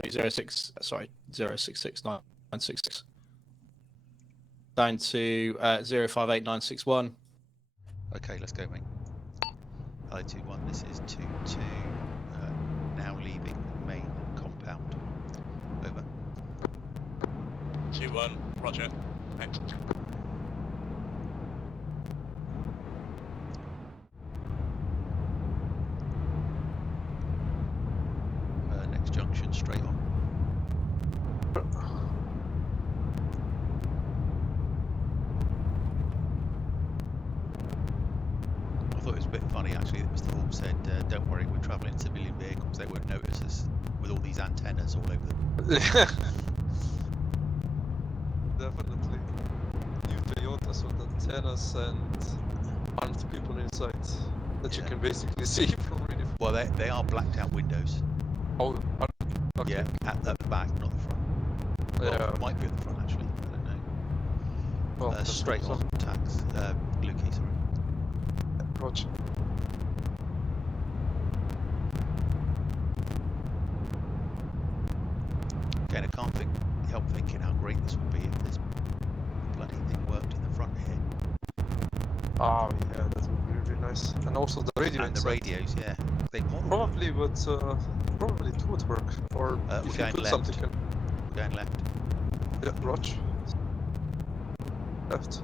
So 066966 down to 058961. Okay, let's go, mate. Hello 21, this is 22, now leaving main compound. Over. 2-1, roger. Thanks. Next junction, straight on. I thought it was a bit funny actually that Mr. Hall said, don't worry, we're travelling in civilian vehicles, they won't notice us with all these antennas all over them. Definitely. New Toyotas with antennas and armed people inside that you can basically see from really far. Well, they are blacked out windows. Oh, okay. Yeah, at the back, not the front. Well, Yeah. it might be at the front actually, I don't know. Well, Straight on, tax, Lukey, sorry. Roger. Again, I can't help thinking how great this would be if this bloody thing worked in the front here. Oh yeah, that would be really nice. And also the radio And the inside. radios, yeah. They model. Probably would, probably it would work. Or We're if you going put left. something in. We're going left. Yeah, Roger. Left.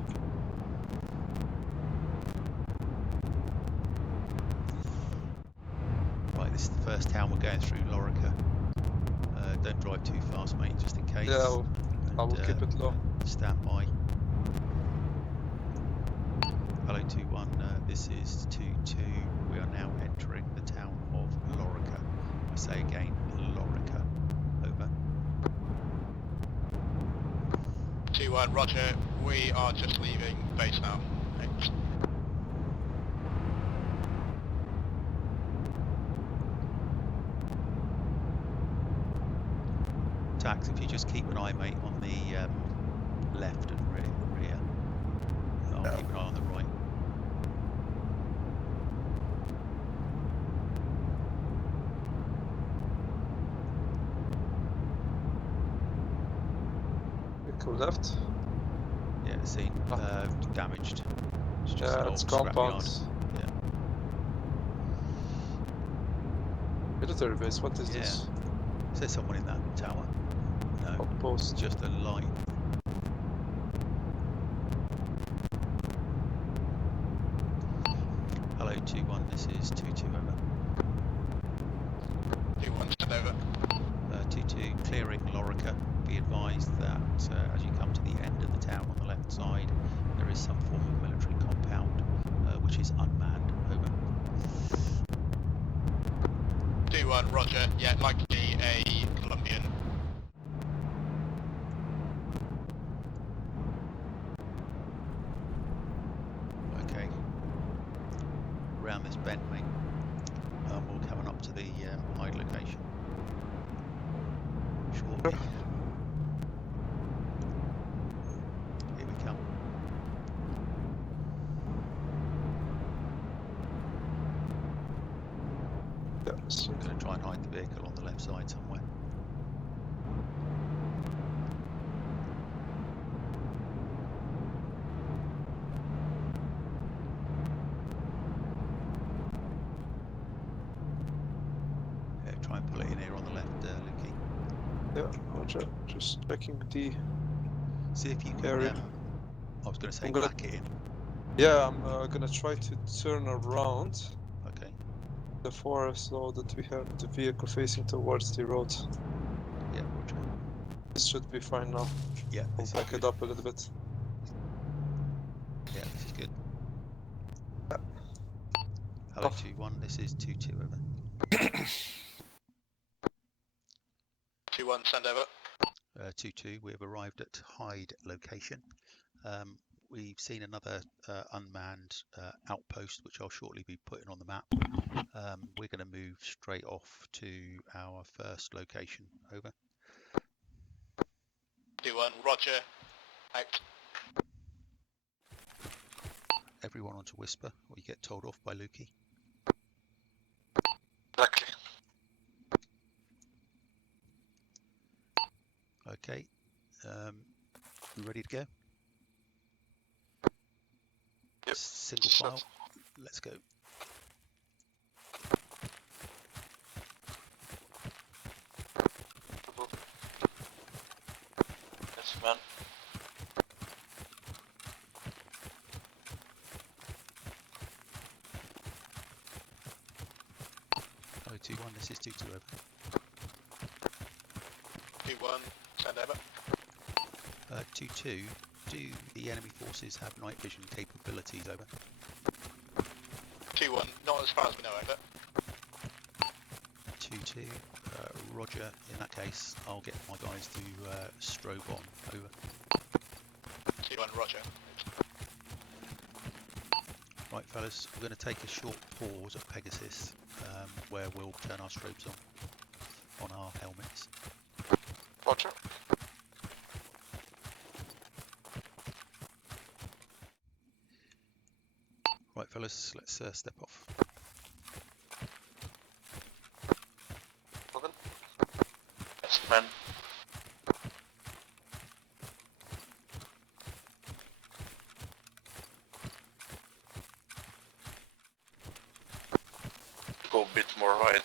Right, this is the first town we're going through, Lorica. Don't drive too fast, mate, just in case. Yeah, I will keep it low. Stand by. Hello 21, this is 22. We are now entering the town of Lorica. I say again, Lorica. Over. 2-1, roger. We are just leaving base now. Thanks. Tax, if you just keep an eye, mate, on the left and rear. I'll keep an eye on the right. Vehicle left. Yeah, seen damaged. It's just an Yeah, old it's scrapyard. compound. Yeah. Military base, what is this? Is there someone in that tower? No, Outpost. it's just a light. Hello 21, this is 22 over. 2-1, stand over. 22, clearing Lorica. Be advised that as you come to the end of the town on the left side, there is some form of military compound which is unmanned. Over. 2-1, roger. Yeah, likely a Colombian. Okay. Around this bend, mate. We're coming up to the hide location. Shortly. Here we come. Yes. I'm going to try and hide the vehicle on the left side somewhere. Yeah, try and pull it in here on the left, Lukey. Yeah, Roger. Just checking the See if you can. area. I was going to say I'm gonna- back it in. Yeah, I'm gonna try to turn around Okay. the forest so that we have the vehicle facing towards the road. Yeah, roger. This should be fine now. Yeah, I'll this is back good. it up a little bit. Yeah, this is good. Yeah. Hello Off. 21, this is 22 over. 2-1, stand over. 22, we have arrived at Hyde location. We've seen another unmanned outpost, which I'll shortly be putting on the map. We're going to move straight off to our first location. Over. 2-1, roger. Out. Everyone onto Whisper, or you get told off by Lukey. Exactly. Okay, we ready to go? Yep. Single Set. file. Let's go. Yes, man. Hello 2-1, this is 2-2 over. 2-1, send over. 2-2, do the enemy forces have night vision capabilities over? 2-1, not as far as we know, over. 2-2, roger. In that case, I'll get my guys to strobe on, over. 2-1, roger. Right fellas, we're going to take a short pause at Pegasus, where we'll turn our strobes on our helmets. Roger. Right fellas, let's step off. Moving. Yes, man. Go a bit more right.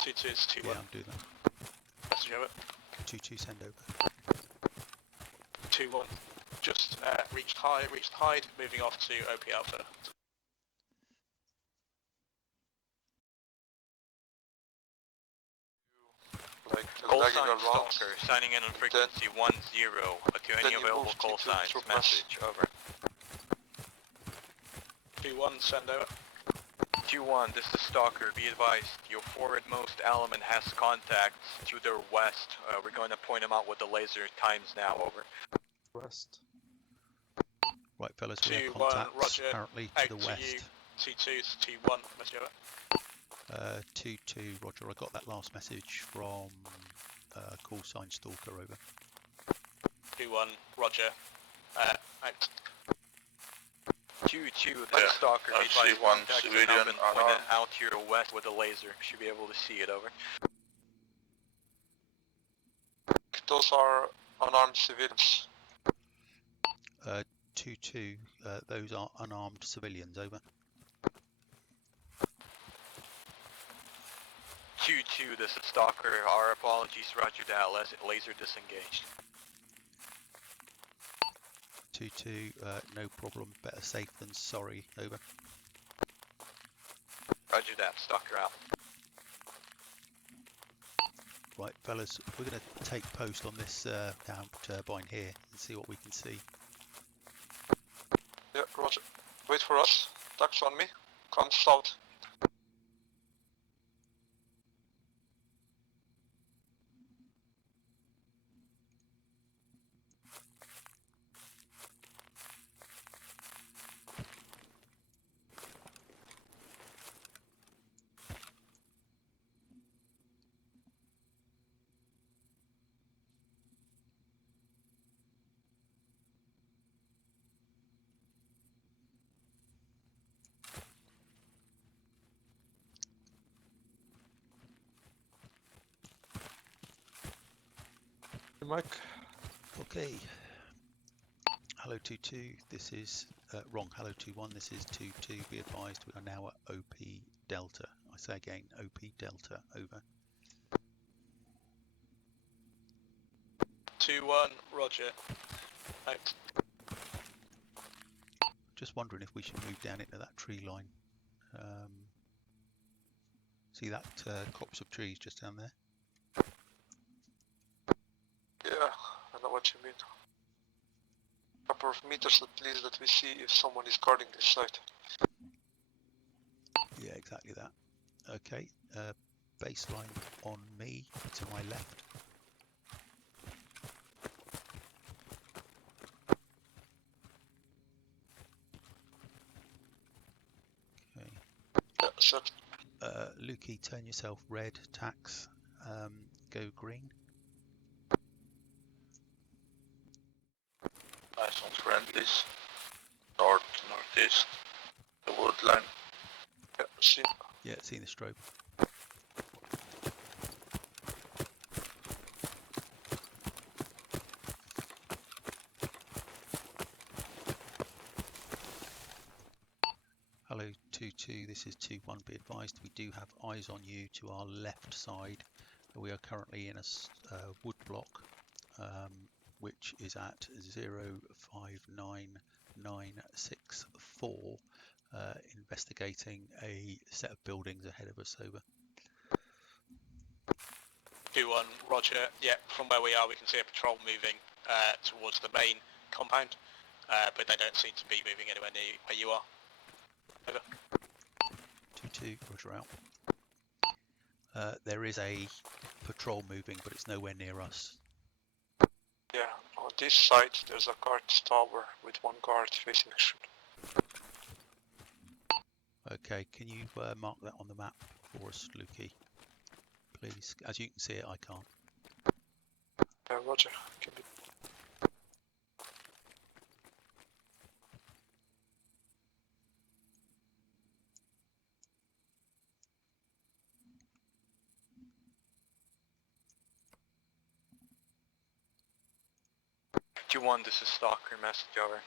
2-2 is 2-1. Yeah, I'm doing that. Message over. 2-2, send over. 2-1. Just reached hide, moving off to OP Alpha. Like Call lagging sign around. Stalker, signing in on frequency 10. 10. To any you available move call to signs, troop message, over. 2-1, send over. Q1, this is Stalker, be advised, your forwardmost element has contacts to their west. We're going to point them out with the laser times now, over. West. Right fellas, we have 2-1, contacts roger. apparently Out to the west. 2-2 is 2-1, message over. 2-2, roger. I got that last message from call sign Stalker, over. 2-1, roger. Out. Q2, this is Stalker, be I advised, see one contacts have civilian now been pointed unarmed. out to your west with a laser. Should be able to see it, over. Those are unarmed civilians. 2-2, those are unarmed civilians, over. Q2, this is Stalker, our apologies, roger that, laser disengaged. 2-2, no problem, better safe than sorry, over. Roger that, Stalker out. Right fellas, we're going to take post on this down turbine here and see what we can see. Yeah, roger. Wait for us. Ducks on me. Come south. Hey, Mike. Okay. Hello 2-2, this is, wrong, hello 2-1, this is 2-2, be advised we are now at OP Delta. I say again, OP Delta, over. 2-1, roger. Out. Just wondering if we should move down into that tree line. See that copse of trees just down there? Yeah, I know what you mean. Couple of meters at least that we see if someone is guarding this site. Yeah, exactly that. Okay, baseline on me, to my left. Okay. Yeah, set. Lukey, turn yourself red, tax, go green. Nice on friendlies. North, northeast. The wood line. Yeah, see. Yeah, seeing the strobe. 2-2, this is 2-1, be advised we do have eyes on you to our left side. We are currently in a wood block, which is at 059964, investigating a set of buildings ahead of us, over. 2-1, roger. Yeah, from where we are we can see a patrol moving towards the main compound, but they don't seem to be moving anywhere near where you are. Over. 2-2, roger out. There is a patrol moving, but it's nowhere near us. Yeah, on this side there's a guard tower with one guard facing action. Okay, can you mark that on the map for us, Lukey? Please. As you can see it, I can't. Yeah, roger. Can be. Q1, this is Stalker, message over.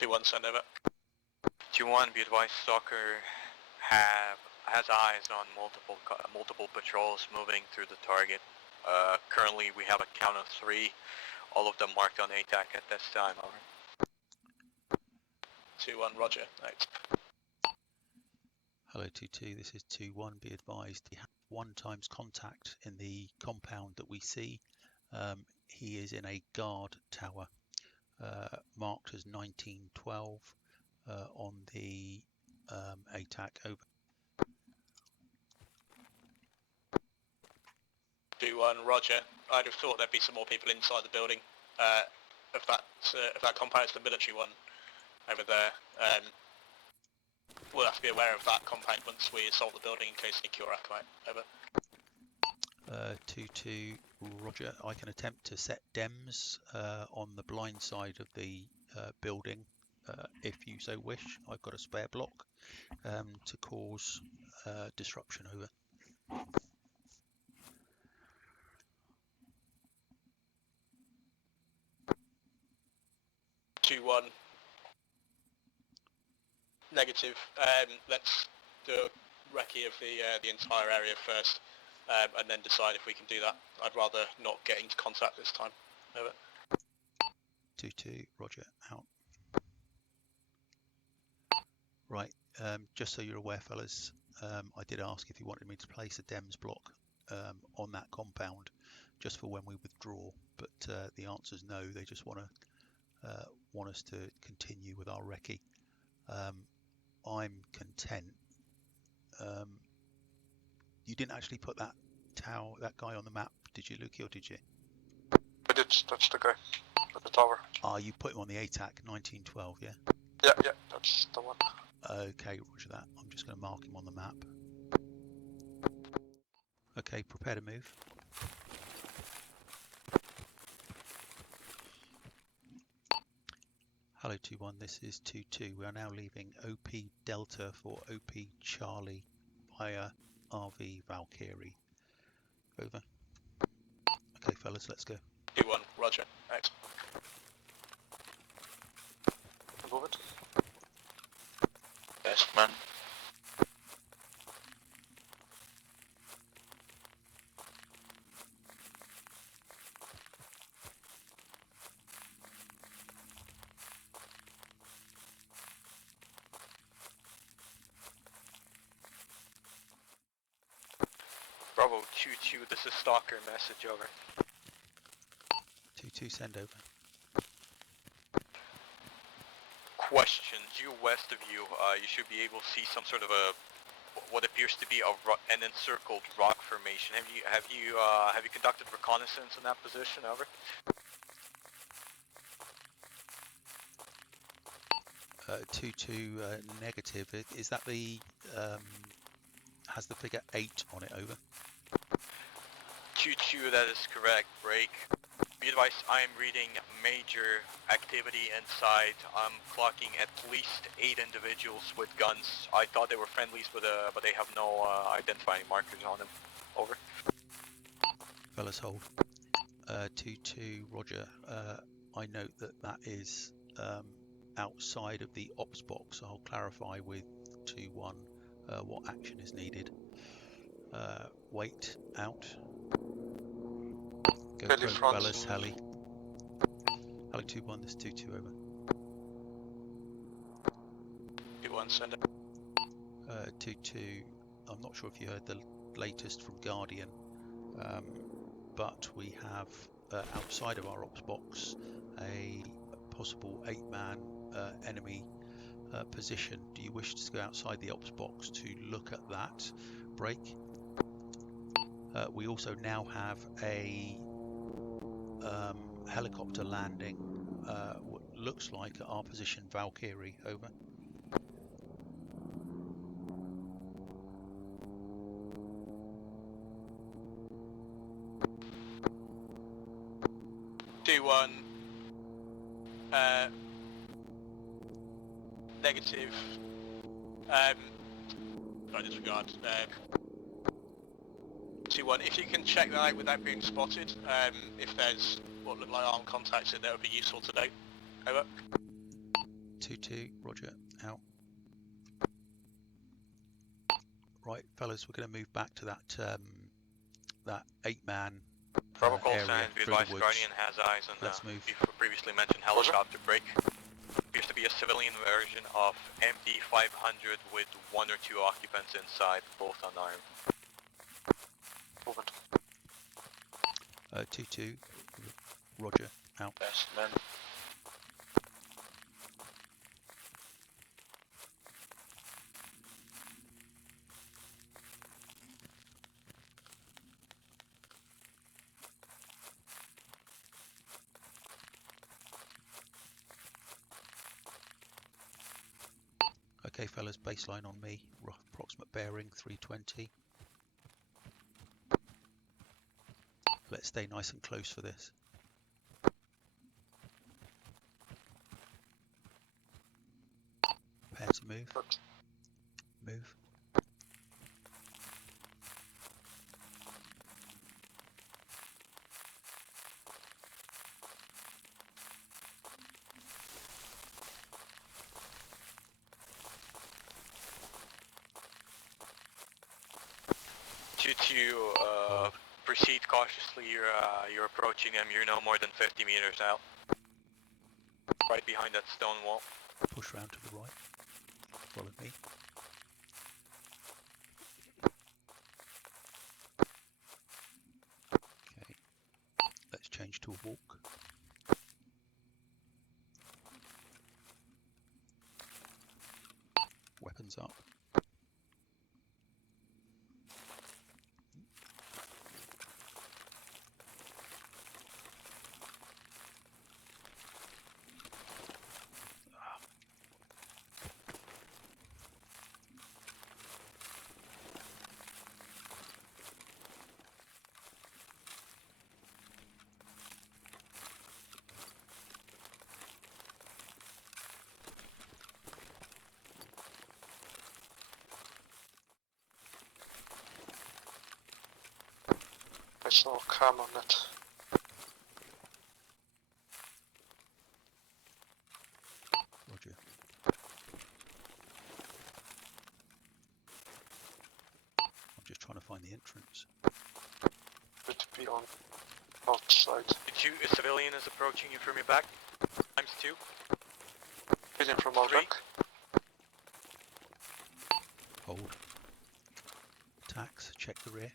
P1, send over. Q1, be advised, Stalker has eyes on multiple patrols moving through the target. Currently, we have a count of 3, all of them marked on ATAC at this time. Over. 2-1, roger. Right. Hello 2-2, this is 2-1, be advised we have 1 times contact in the compound that we see. He is in a guard tower, marked as 1912 on the ATAC, over. 2-1, roger. I'd have thought there'd be some more people inside the building. If that compound's the military one over there, we'll have to be aware of that compound once we assault the building in case any cure acolyte. Over. 2-2, roger. I can attempt to set DEMS on the blind side of the building if you so wish. I've got a spare block to cause disruption, over. 2-1. Negative. Let's do a recce of the entire area first, and then decide if we can do that. I'd rather not get into contact this time. Over. 2-2, roger, out. Right, just so you're aware, fellas, I did ask if you wanted me to place a DEMS block on that compound just for when we withdraw, but the answer is no. They just want us to continue with our recce. I'm content. You didn't actually put that guy on the map, did you, Lukey, or did you? I did, that's the guy at the tower. Ah, you put him on the ATAC 1912, yeah? Yeah, that's the one. Okay, roger that. I'm just going to mark him on the map. Okay, prepare to move. Hello 2-1, this is 2-2. We are now leaving OP Delta for OP Charlie via RV Valkyrie. Over. Okay, fellas, let's go. 2-1, roger. Right. Move it. Yes, man. Bravo 2-2, this is Stalker, message over. 2-2, send over. Question, due west of you, you should be able to see some sort of what appears to be an encircled rock formation. Have you conducted reconnaissance in that position? Over. 2-2, negative. Is that the has the figure 8 on it? Over. 2-2, that is correct. Break. Be advised, I am reading major activity inside. I'm clocking at least 8 individuals with guns. I thought they were friendlies, but they have no identifying markers on them. Over. Fellas, hold. 2-2, roger. I note that that is outside of the ops box. I'll clarify with 2-1 what action is needed. Wait out. Go Heli pro front. fellas, heli. Heli 2-1, this 2-2 over. 2-1, send it. 2-2, I'm not sure if you heard the latest from Guardian, but we have outside of our ops box a possible 8-man enemy position. Do you wish to go outside the ops box to look at that? Break. We also now have a helicopter landing, what looks like at our position, Valkyrie, over. Negative. I disregard. 2-1. If you can check that out without being spotted, if there's what look like armed contacts, that would be useful to note. Over. 2-2, roger, out. Right, fellas, we're going to move back to that 8-man Probable area signs, be through the advised woods. Guardian has eyes on Let's the move. previously mentioned helicopter break. Appears to be a civilian version of MD-500 with 1 or 2 occupants inside, both unarmed. Over. 2-2, roger, out. Yes, man. Okay, fellas, baseline on me. Rough approximate bearing 320. Let's stay nice and close for this. Prepare to move. Move. Proceed cautiously. You're approaching them. You're no more than 50 meters out. Right behind that stone wall. Push round to the right. Follow me. Okay. Let's change to a walk. Weapons up. There's no cam on it. Roger. I'm just trying to find the entrance. Should be on outside. A civilian is approaching you from your back. ×2. Hitting from our 3. back. Hold. Tax. Check the rear.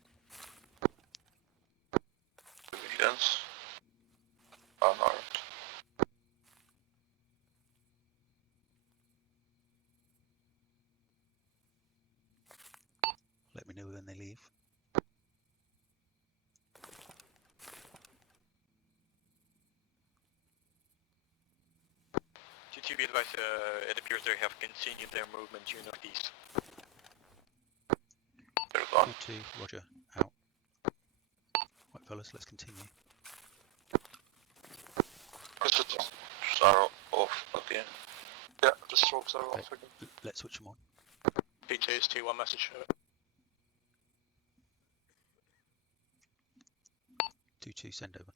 Evidence. Unarmed. Let me know when they leave. To be advised, it appears they have continued their movement due northeast. They're gone. 2-2, roger, out. Right, fellas, let's continue. Are off again. Yeah, the strokes are off again. Let's switch them on. P2 is 2-1 message. 2-2, send over.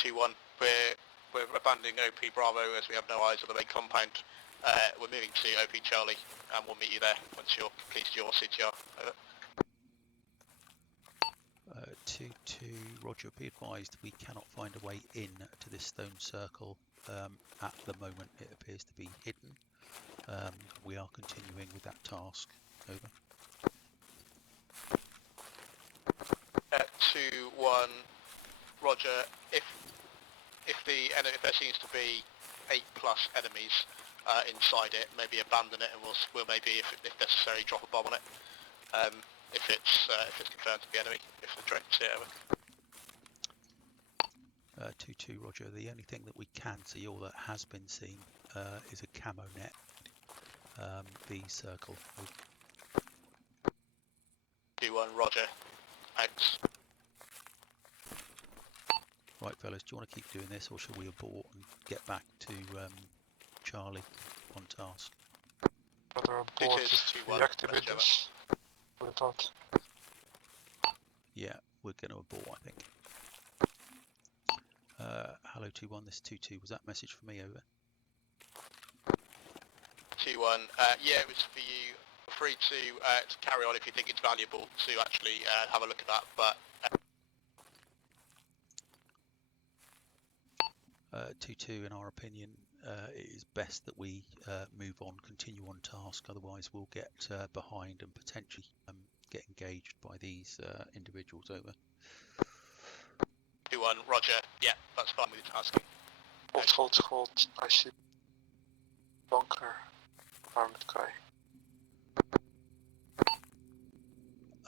2-1. We're abandoning OP Bravo as we have no eyes on the main compound. We're moving to OP Charlie, and we'll meet you there once you're completed your CTR. Over. 2-2, Roger, be advised we cannot find a way in to this stone circle. At the moment it appears to be hidden. We are continuing with that task. Over. 2-1, Roger. If there seems to be 8+ enemies inside it, maybe abandon it, and we'll maybe, if necessary, drop a bomb on it. If it's confirmed to be enemy, if the direct see it. Over. 2-2, Roger. The only thing that we can see, or that has been seen, is a camo net. The circle. 2-1, Roger. Out. Right, fellas, do you want to keep doing this, or shall we abort and get back to Charlie on task? Rather abort if we activate this. We thought. Yeah, we're going to abort, I think. Hello 2-1, this is 2-2. Was that message for me? Over. 2-1. Yeah, it was for you. Feel free to carry on if you think it's valuable to actually have a look at that. But 2-2, in our opinion, it is best that we move on, continue on task. Otherwise, we'll get behind and potentially get engaged by these individuals. Over. 2-1, Roger. Yeah, that's fine with the tasking. Hold. I see. Bunker. Armed guy.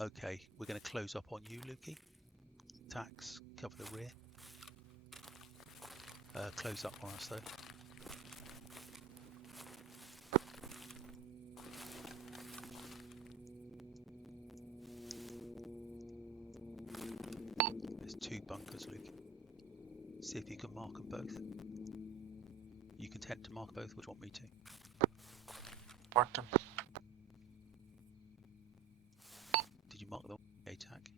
Okay, we're going to close up on you, Lukey. Tax, cover the rear. Close up on us though. There's 2 bunkers, Luke. See if you can mark them both. You can tend to mark both, or do you want me to? Mark them. Did you mark them? ATAC?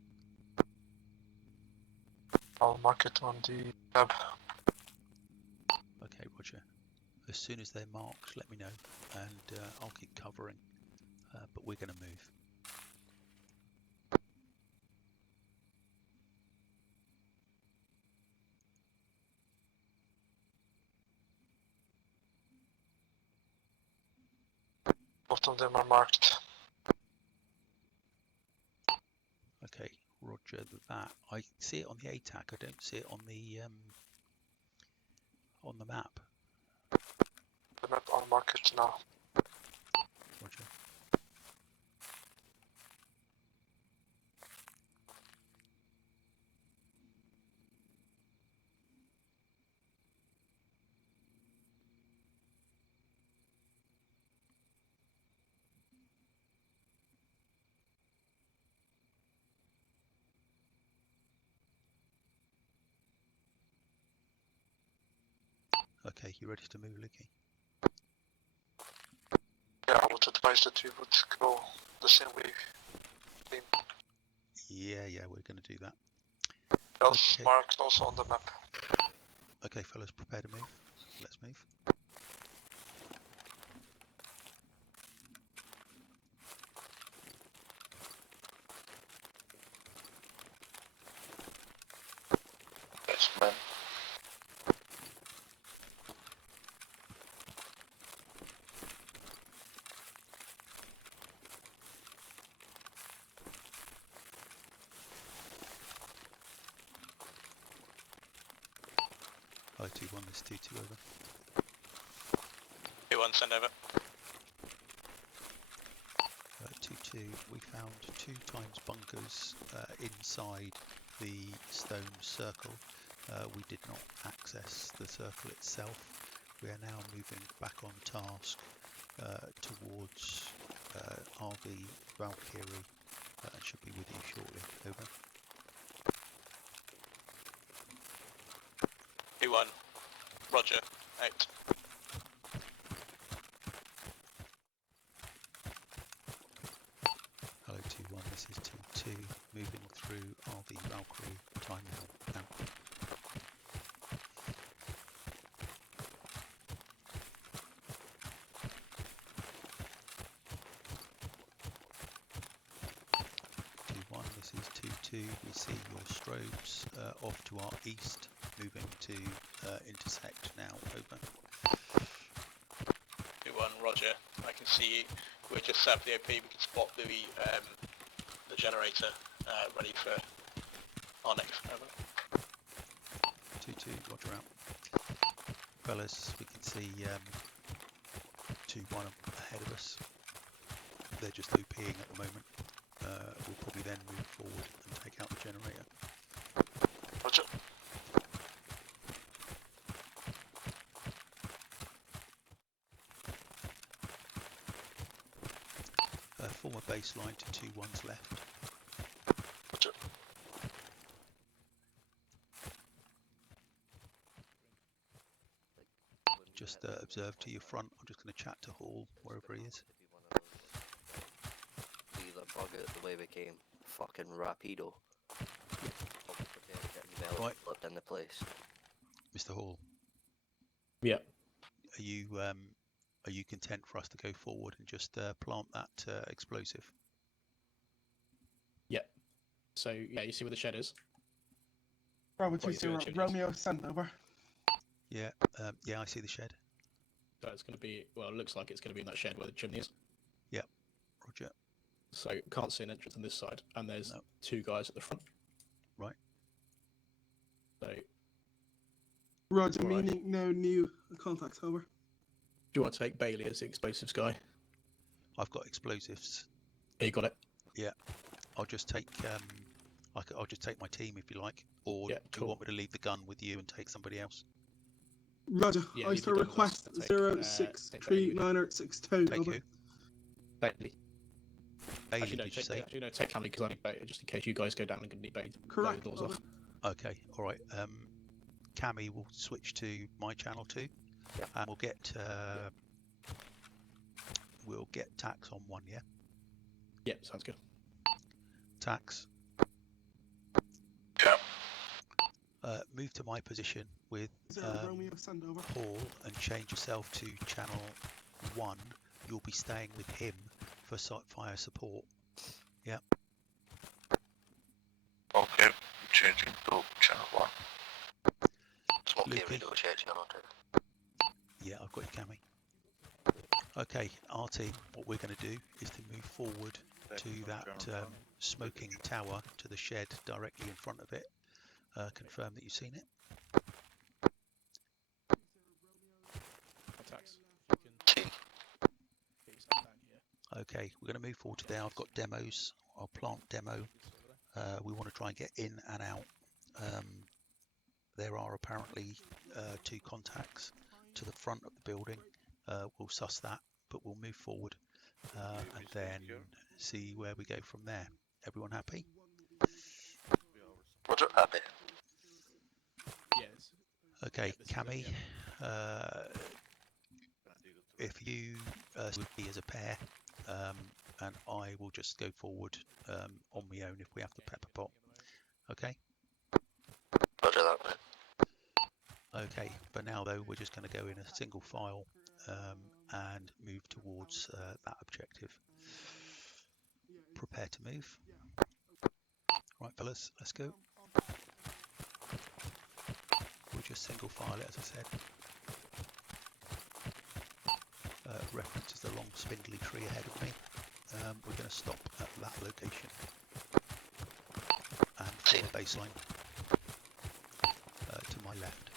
I'll mark it on the tab. Okay, Roger. As soon as they're marked, let me know, and I'll keep covering. But we're going to move. Both of them are marked. Okay, Roger that. I see it on the ATAC. I don't see it on the map. The map, I'll mark it now. Roger. Okay, you ready to move, Lucky? Yeah, I would advise that we would go the same way. Yeah, we're going to do that. Else Okay. marked also on the map. Okay, fellas, prepare to move. Let's move. Yes, man. Hi 2-1, this is 2-2 over. 2-1, send over. 2-2, we found 2 times bunkers inside the stone circle. We did not access the circle itself. We are now moving back on task towards RV Valkyrie and should be with you shortly. Over. 2-1, Roger. Out. Hello 2-1, this is 2-2, moving through RV Valkyrie, time now. 2, we see your strobes off to our east, moving to intersect now. Over. 2-1, roger. I can see you. We're just south of the OP. We can spot the generator ready for our next over. 2-2, roger out. Fellas, we can see 2-1 ahead of us. They're just OPing at the moment. We'll probably then move forward and take out the generator. Roger. Form a baseline to 2-1's left. Roger. Just observe to your front. I'm just going to chat to Hall, wherever he is. Either bug it the way we came. Fucking rapido. Right. Flipped into place. Mr. Hall, Yeah. are you content for us to go forward and just plant that explosive? Yeah. So yeah, you see where the shed is. Bravo What you see 20, where the shed is. Romeo send over. Yeah. Yeah, I see the shed. So it's going to be, well, it looks like it's going to be in that shed where the chimney is. Roger. So can't see an entrance on this side, and there's No. 2 guys at the front. Right. So Roger, Alright. meaning no new contacts, over. do you want to take Bailey as the explosives guy? I've got explosives. Yeah, you got it. I'll just take I'll just take my team if you like, or Yeah, do you cool. want me to leave the gun with you and take somebody else? Roger, Yeah, I leave still the gun with us. request Take, Bailey. 063962, Take over. who? Bailey. Bailey, Actually, no, did you say? actually, no, take Cammy because I need Bailey, just in case you guys go down and need Bailey to blow Correct, the doors over. off. Okay, all right. Cammy will switch to my channel 2, Yeah. and we'll get Tax on 1. Yeah, Yeah, sounds good. Tax. Yeah. Move to my position with 0 Romeo send over. Paul and change yourself to channel 1. You'll be staying with him for fire support. Yeah. Okay, changing to channel 1. Smoke Lukey. radio check channel 2. Yeah, I've got you, Cammy. Okay, our team, what we're going to do is to move forward to that smoking tower, to the shed directly in front of it. Confirm that you've seen it. Attacks. You can get yourself down here. Okay, we're going to move forward to there. I've got demos. I'll plant demo. We want to try and get in and out. There are apparently 2 contacts to the front of the building. We'll suss that, but we'll move forward and then see where we go from there. Everyone happy? Roger. Happy. Yes. Okay, Yeah, this is Cammy, good, if you would be as a pair, and I will just go forward on my own if we have to pepper pot. Okay? Roger that, mate. Okay, but now though we're just going to go in a single file and move towards that objective. Prepare to move. Right, fellas, let's go. We'll just single file it, as I said. Reference is the long spindly tree ahead of me. We're going to stop at that location and follow baseline to my left.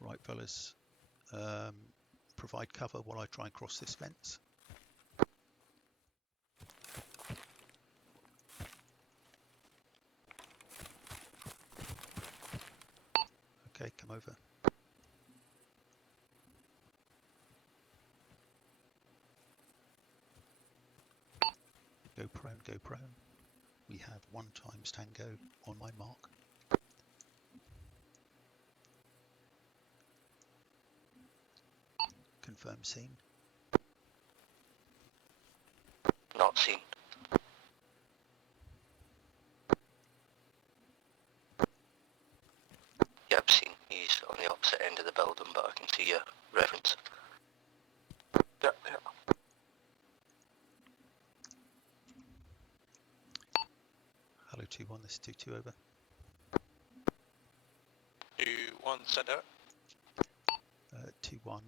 Right, fellas, provide cover while I try and cross this fence. Okay, come over. Go prone, go prone. We have 1 times tango on my mark. Confirm scene. Not seen. Yep, seen. to your reference. Yeah, yeah. Hello 2-1, this is 2-2 over. 2-1, send out. 2-1,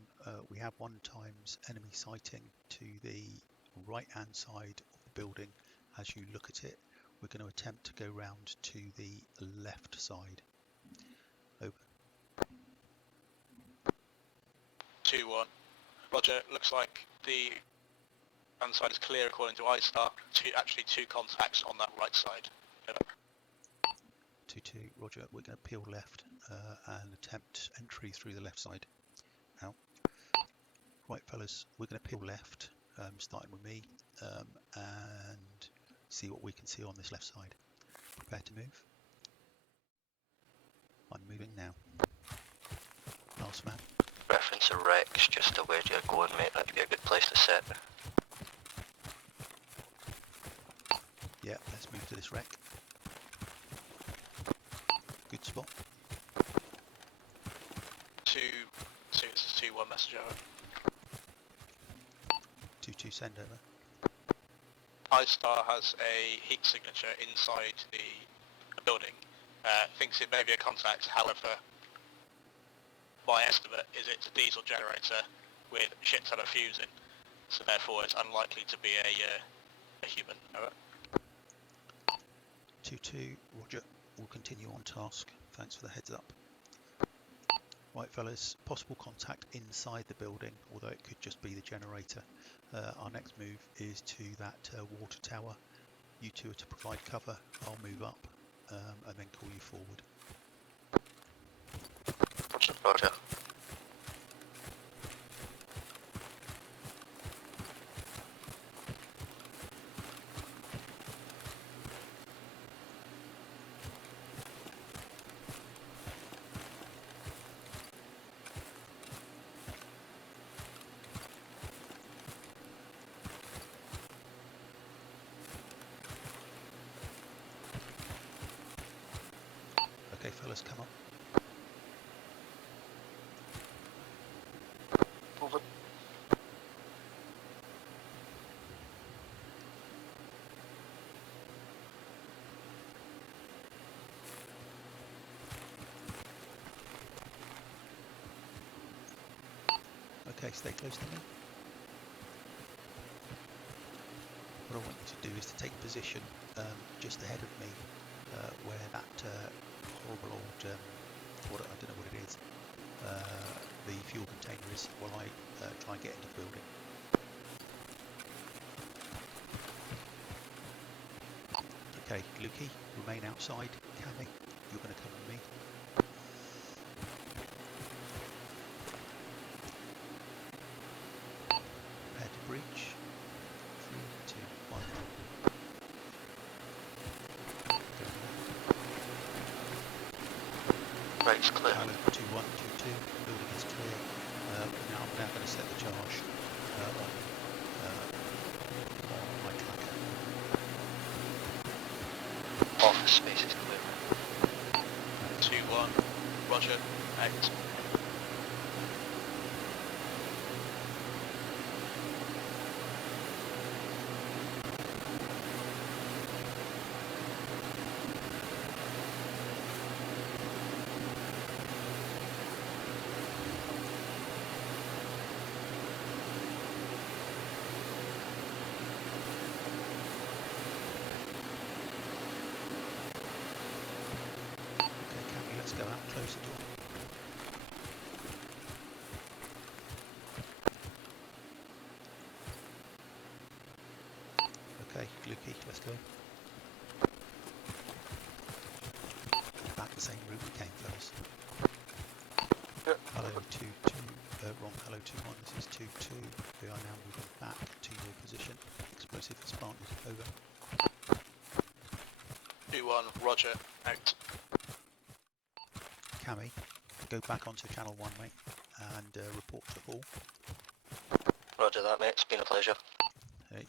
we have 1 times enemy sighting to the right hand side of the building. As you look at it, we're going to attempt to go round to the left side. Over. 2-1. Roger, looks like the hand side is clear according to iStar. Actually two contacts on that right side. Over. 2-2, Roger, we're going to peel left and attempt entry through the left side. Now, right fellas, we're going to peel left, starting with me, and see what we can see on this left side. Prepare to move. I'm moving now. Last man. Reference to Rex, just to where you're going, mate. That'd be a good place to sit. Yeah, let's move to this wreck. Good spot. 2-1 message over. 2-2, send over. iStar has a heat signature inside the building. Thinks it may be a contact, however, my estimate is it's a diesel generator with a shit ton of fuse in, so therefore it's unlikely to be a human. Over. 2-2, Roger, we'll continue on task. Thanks for the heads up. Right fellas, possible contact inside the building, although it could just be the generator. Our next move is to that water tower. You two are to provide cover. I'll move up and then call you forward. Roger. Okay fellas, come on. Move it. Okay, stay close to me. What I want you to do is to take position just ahead of me, where that horrible old, I don't know what it is, the fuel container is, while I try and get into the building. Okay, Lukey, remain outside. Cammy, you're going to come with me. Prepare to breach. 3, 2, 1. Right's clear. Hello, 2-1, 2-2. Building is clear. I'm now going to set the charge on my tracker. Office space is clear. 2-1, Roger, out. Okay, Cammy, let's go out, close the door. Okay, Lukey, let's go. Back the same route we came, fellas. Yeah. Hello, 2-2, wrong, hello 2-1, this is 2-2. We are now moving back to your position. Explosive responders, over. 2-1, Roger, out. Cammy, go back onto channel 1, mate, and report to Hall. Roger that, mate. It's been a pleasure. Hey,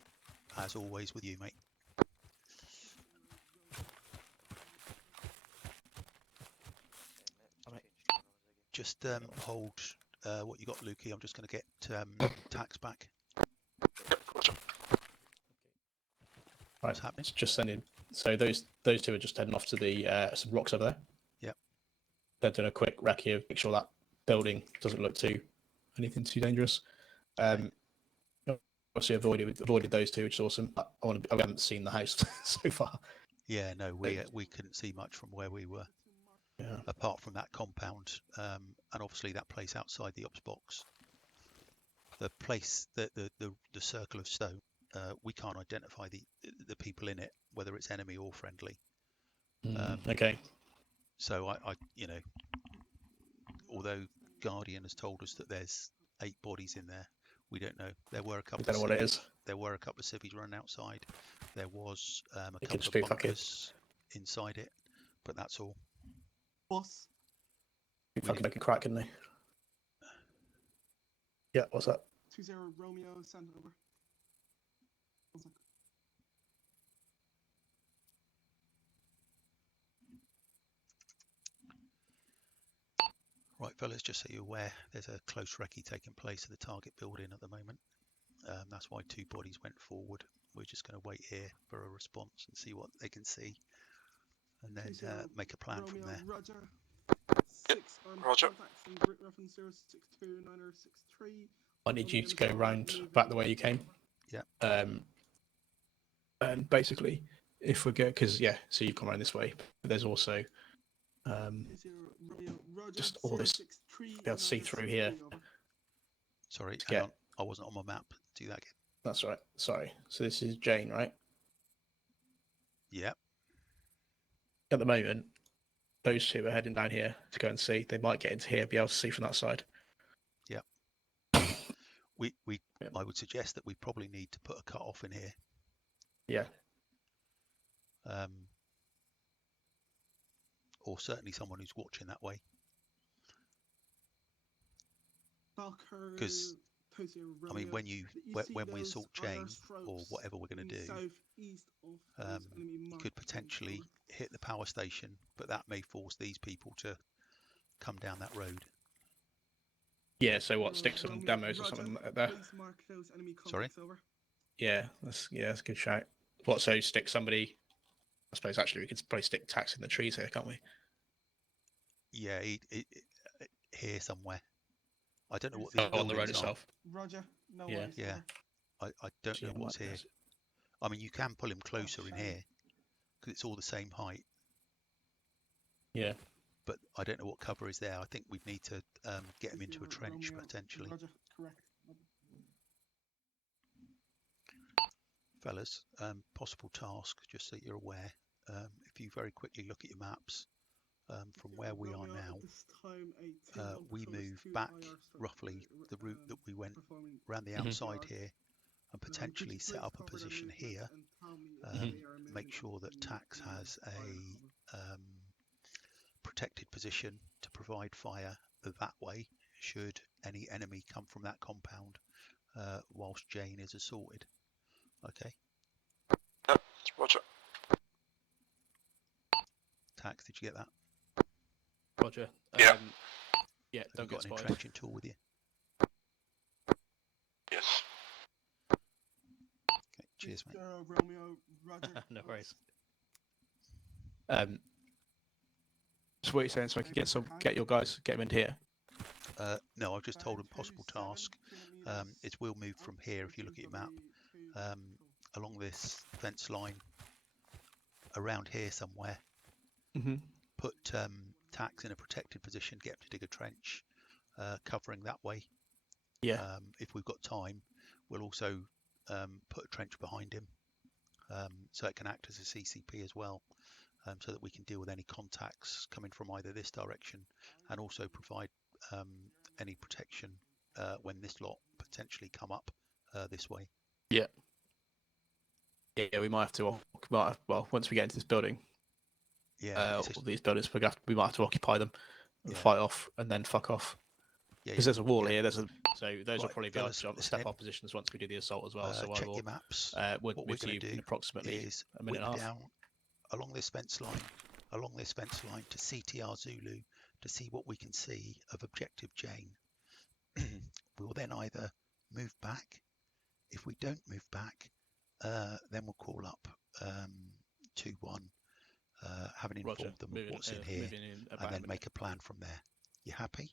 as always with you, mate. Just hold what you got, Lukey. I'm just going to get Tax back. Yep, roger. Right, What's happening? it's just sending. So those two are just heading off to the some rocks over there. Yep. They're doing a quick recce, make sure that building doesn't look anything too dangerous. Obviously avoided those two, which is awesome. I haven't seen the house so far. Yeah, no, we couldn't see much from where we were, apart from that compound, and obviously that place outside the ops box. The place, the circle of stone, we can't identify the people in it, whether it's enemy or friendly. Okay. So I although Guardian has told us that there's 8 bodies in there, we don't know. There were a couple. Don't know what it is. There were a couple of civvies running outside. There was a It could couple just of be fucking bunkers inside it, but that's all. Boss. Fucking make a crack, couldn't they? Yeah, what's that? 20 Romeo, send over. 1 sec. Right, fellas, just so you're aware, there's a close recce taking place at the target building at the moment. That's why 2 bodies went forward. We're just going to wait here for a response and see what they can see, and then 20 make a plan from Romeo, there. Roger. Yep, 6 armed roger. contacts in grid reference 0629063. I need you to go round back the way you came. Yeah. And basically, if we go, because so you come around this way, but there's also 20 Romeo, Roger, just all this. 063 Be able to see through here. over. Sorry, To hang get- on. I wasn't on my map. Do that again. That's right. Sorry. So this is Jane, right? Yeah. At the moment, those two are heading down here to go and see. They might get into here, be able to see from that side. I would suggest that we probably need to put a cut off in here. Yeah. Or certainly someone who's watching that way. Because I mean, when we assault Jane or whatever we're going to do, you could potentially hit the power station, but that may force these people to come down that road. Yeah. So what? Stick some demos or something like that. Sorry? Yeah. That's a good shout. What? So stick somebody. I suppose actually we could probably stick Tax in the trees here, can't we? Yeah, here somewhere. I don't know what these On the road buildings are. itself. Roger. No Yeah. worries. Yeah. I don't know what's here. I mean, you can pull him closer in here because it's all the same height. Yeah. But I don't know what cover is there. I think we'd need to get him into a trench potentially. Roger. Correct. Fellas, possible task, just so you're aware. If you very quickly look at your maps, from where we are now, we move back roughly the route that we went around the outside here and potentially set up a position here. Make sure that Tax has a protected position to provide fire that way should any enemy come from that compound whilst Jane is assaulted. Okay. Yep, roger. Tax, did you get that? Roger. Yeah. Yeah. Have Don't you get got an spotted. entrenching tool with you? Yes. Okay, cheers, mate. Romeo, Roger. No worries. So what you're saying, so I can get your guys, get them in here. No, I've just told him possible task. Is we'll move from here, if you look at your map, along this fence line, around here somewhere. Put Tax in a protected position, get him to dig a trench, covering that way. Yeah. If we've got time, we'll also put a trench behind him, so it can act as a CCP as well, so that we can deal with any contacts coming from either this direction, and also provide any protection when this lot potentially come up this way. Yeah. Yeah, we might have to. Well, once we get into this building, Yeah, all these buildings, we might have to occupy them and Yeah. fight off, and then fuck off. yeah, Because there's a wall here. So those will Right, probably be our fellas, listen step in. up positions once we do the assault as well. So I check will your maps. would What we're with going you to in do approximately is a minute and a whip half. down along this fence line, to CTR Zulu, to see what we can see of Objective Jane. We'll then either move back. If we don't move back, then we'll call up 2-1, having informed Roger. them of what's in here, and then make a plan from there. You happy?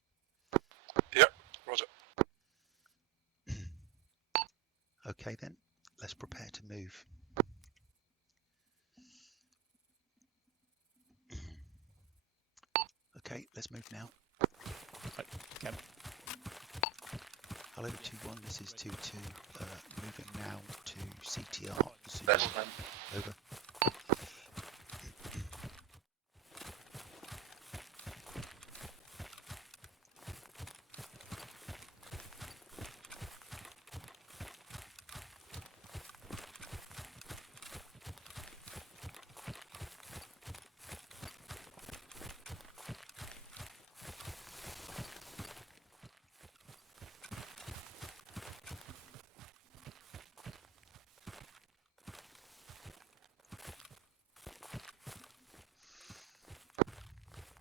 Yeah, Roger. Okay then, let's prepare to move. Okay, let's move now. Right, Cam. Hello 2-1, this is 2-2, moving now to CTR. Zulu. Over.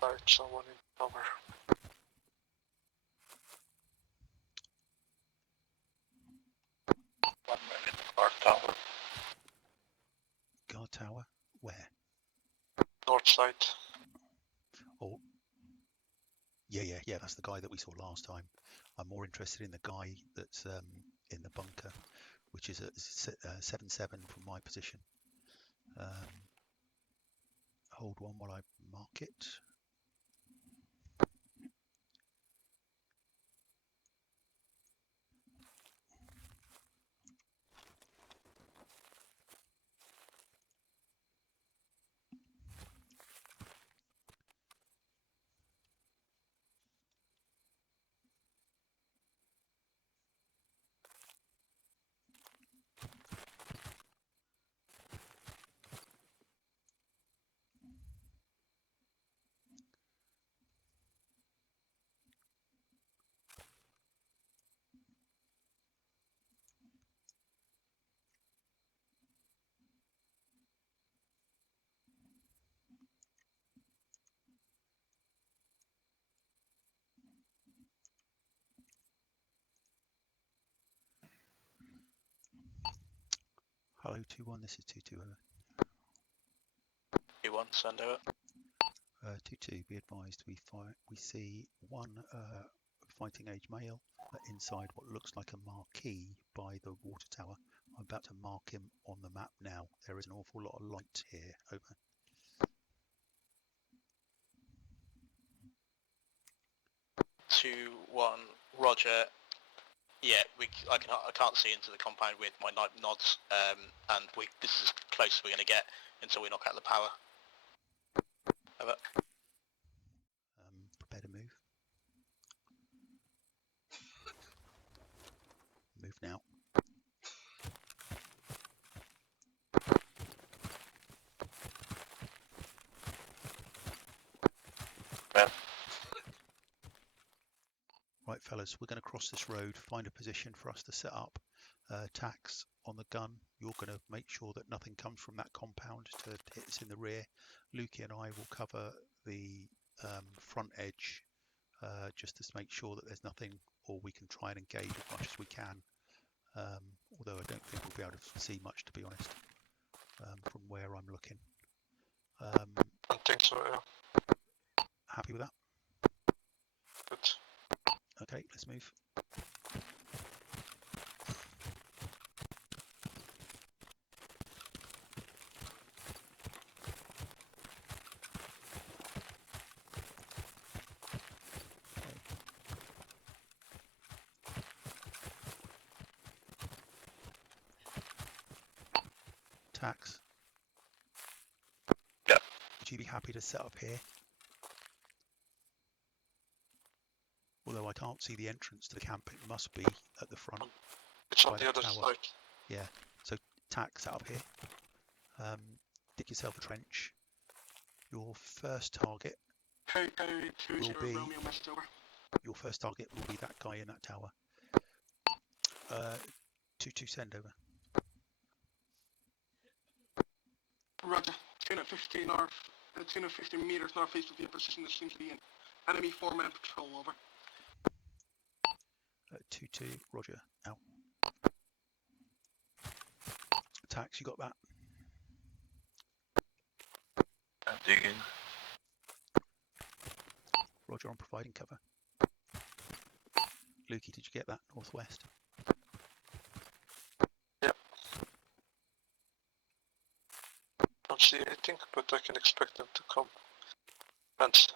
Right, someone in cover. Guard tower. Guard tower, where? North side. Oh, yeah, that's the guy that we saw last time. I'm more interested in the guy that's in the bunker, which is at 7-7 from my position. Hold one while I mark it. Hello 2-1, this is 2-2 over. 2-1, send over. 2-2, be advised we see one fighting age male inside what looks like a marquee by the water tower. I'm about to mark him on the map now. There is an awful lot of light here. Over. 2-1, Roger. Yeah, I can't see into the compound with my nods, and this is as close as we're going to get until we knock out the power. Over. Prepare to move. Move now. Yeah. Right, fellas, we're going to cross this road, find a position for us to set up tacks on the gun. You're going to make sure that nothing comes from that compound to hit us in the rear. Lukey and I will cover the front edge just to make sure that there's nothing, or we can try and engage as much as we can. Although I don't think we'll be able to see much, to be honest, from where I'm looking. I think so, yeah. Happy with that? Good. Okay, let's move. Tax. Yeah. Would you be happy to set up here? Although I can't see the entrance to the camp, it must be at the front. It's on by the that other tower. side. Yeah, so tack set up here. Dig yourself a trench. Your first target Carry 2 will 0 be Romeo message over. your first target will be that guy in that tower. 2-2 send over. Roger. 250 north, 250 meters northeast of your position. There seems to be an enemy 4-man patrol over. 2-2, roger, out. Tax, you got that? I'm digging. Roger, I'm providing cover. Lukey, did you get that? Northwest. Don't see anything, but I can expect them to come. Fence.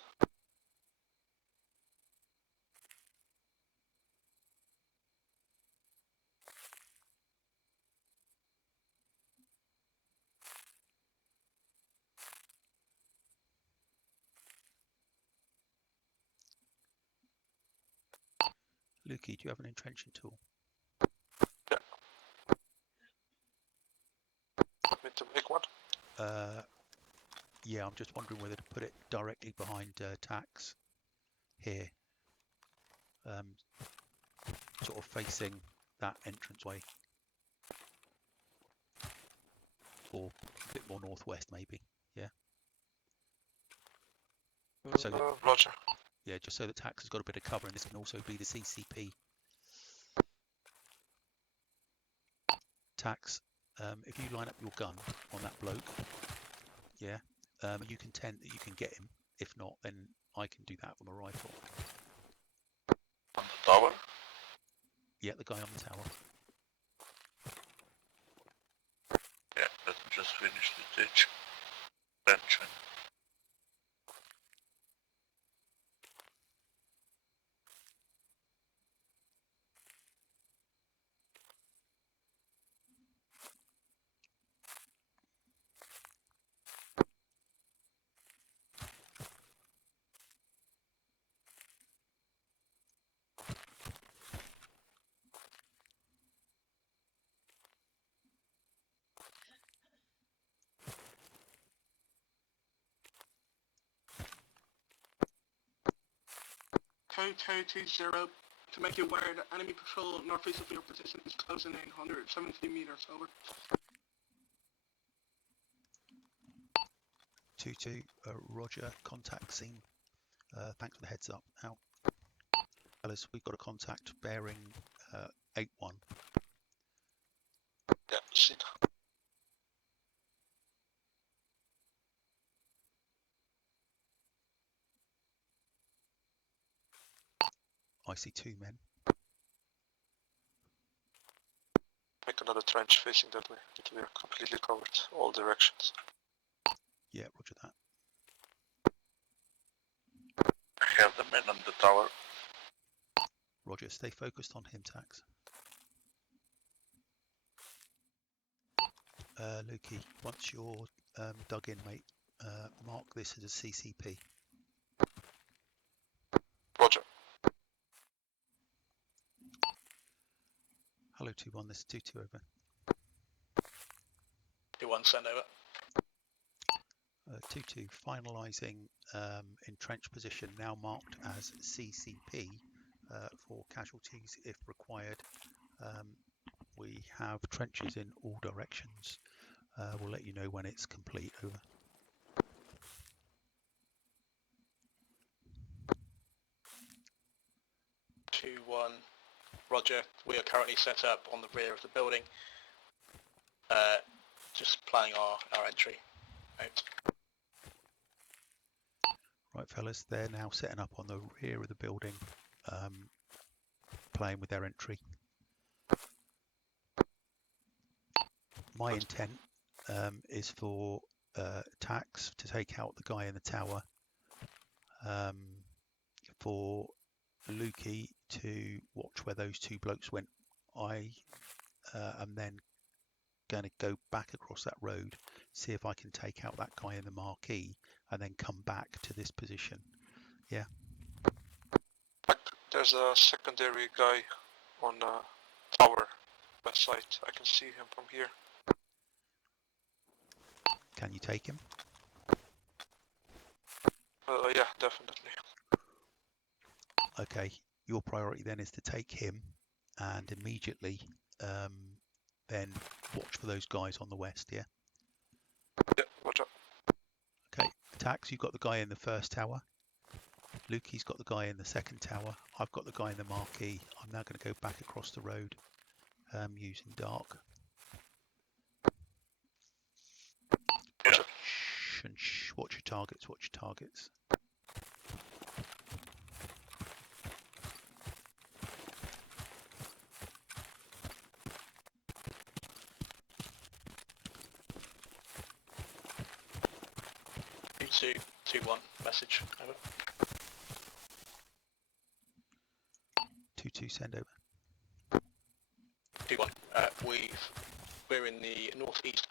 Lukey, do you have an entrenching tool? Want me to make one? Yeah, I'm just wondering whether to put it directly behind Tax here, sort of facing that entranceway, or a bit more northwest maybe. Yeah. So that, Roger. yeah, just so that Tax has got a bit of cover, and this can also be the CCP. Tax, if you line up your gun on that bloke, yeah, you can tend that you can get him. If not, then I can do that with my rifle. On the tower? Yeah, the guy on the tower. Yeah, let me just finish the ditch. Bench. 220 to make you aware that enemy patrol northeast of your position is closing in 170 meters, over. 2-2, roger, contact scene. Thanks for the heads up. Out. Fellas, we've got a contact bearing 8-1. Yeah, see. I see 2 men. Make another trench facing that way. We are completely covered, all directions. Yeah, roger that. I have the men on the tower. Roger, stay focused on him, Tax. Lukey, once you're dug in, mate, mark this as a CCP. Roger. Hello, 2-1, this is 2-2 over. 2-1, send over. 2-2, finalising entrenched position, now marked as CCP for casualties if required. We have trenches in all directions. We'll let you know when it's complete, over. Roger, we are currently set up on the rear of the building. Just planning our entry. Out. Right, fellas, they're now setting up on the rear of the building, playing with their entry. My intent is for Tax to take out the guy in the tower, for Lukey to watch where those 2 blokes went. I am then going to go back across that road, see if I can take out that guy in the marquee, and then come back to this position. Yeah. There's a secondary guy on tower west side. I can see him from here. Can you take him? Yeah, definitely. Okay, your priority then is to take him and immediately then watch for those guys on the west, yeah? Yeah, roger. Okay, Tax, you've got the guy in the first tower. Lukey's got the guy in the second tower. I've got the guy in the marquee. I'm now going to go back across the road using dark. Shh, and shh, watch your targets, watch your targets. Two, 2-1, message, over. 2-2, send over. 2-1, we're in the northeast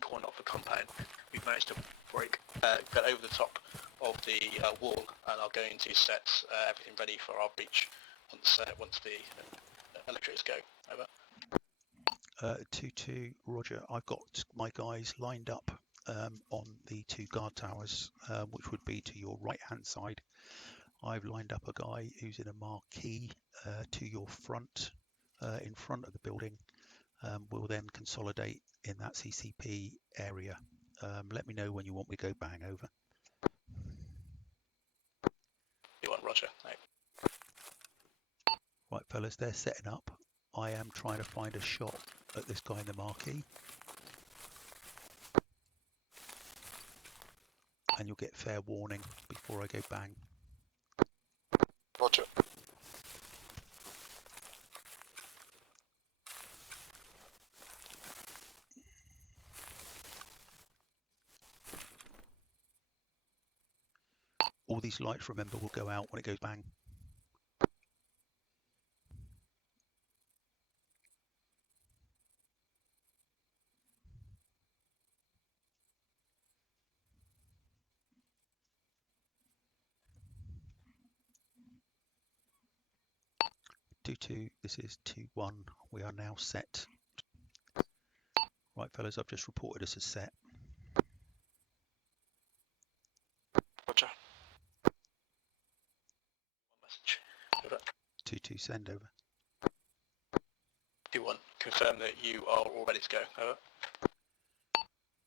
corner of the compound. We've managed to get over the top of the wall, and are going to set everything ready for our breach once the electrics go, over. 2-2, roger. I've got my guys lined up on the 2 guard towers, which would be to your right hand side. I've lined up a guy who's in a marquee to your front, in front of the building. We'll then consolidate in that CCP area. Let me know when you want me to go bang, over. You want roger, right. Right fellas, they're setting up. I am trying to find a shot at this guy in the marquee. And you'll get fair warning before I go bang. Roger. All these lights, remember, will go out when it goes bang. This is 2-1. We are now set. Right, fellas, I've just reported us as set. Roger. Message, over. 2-2, send over. 2-1, confirm that you are all ready to go,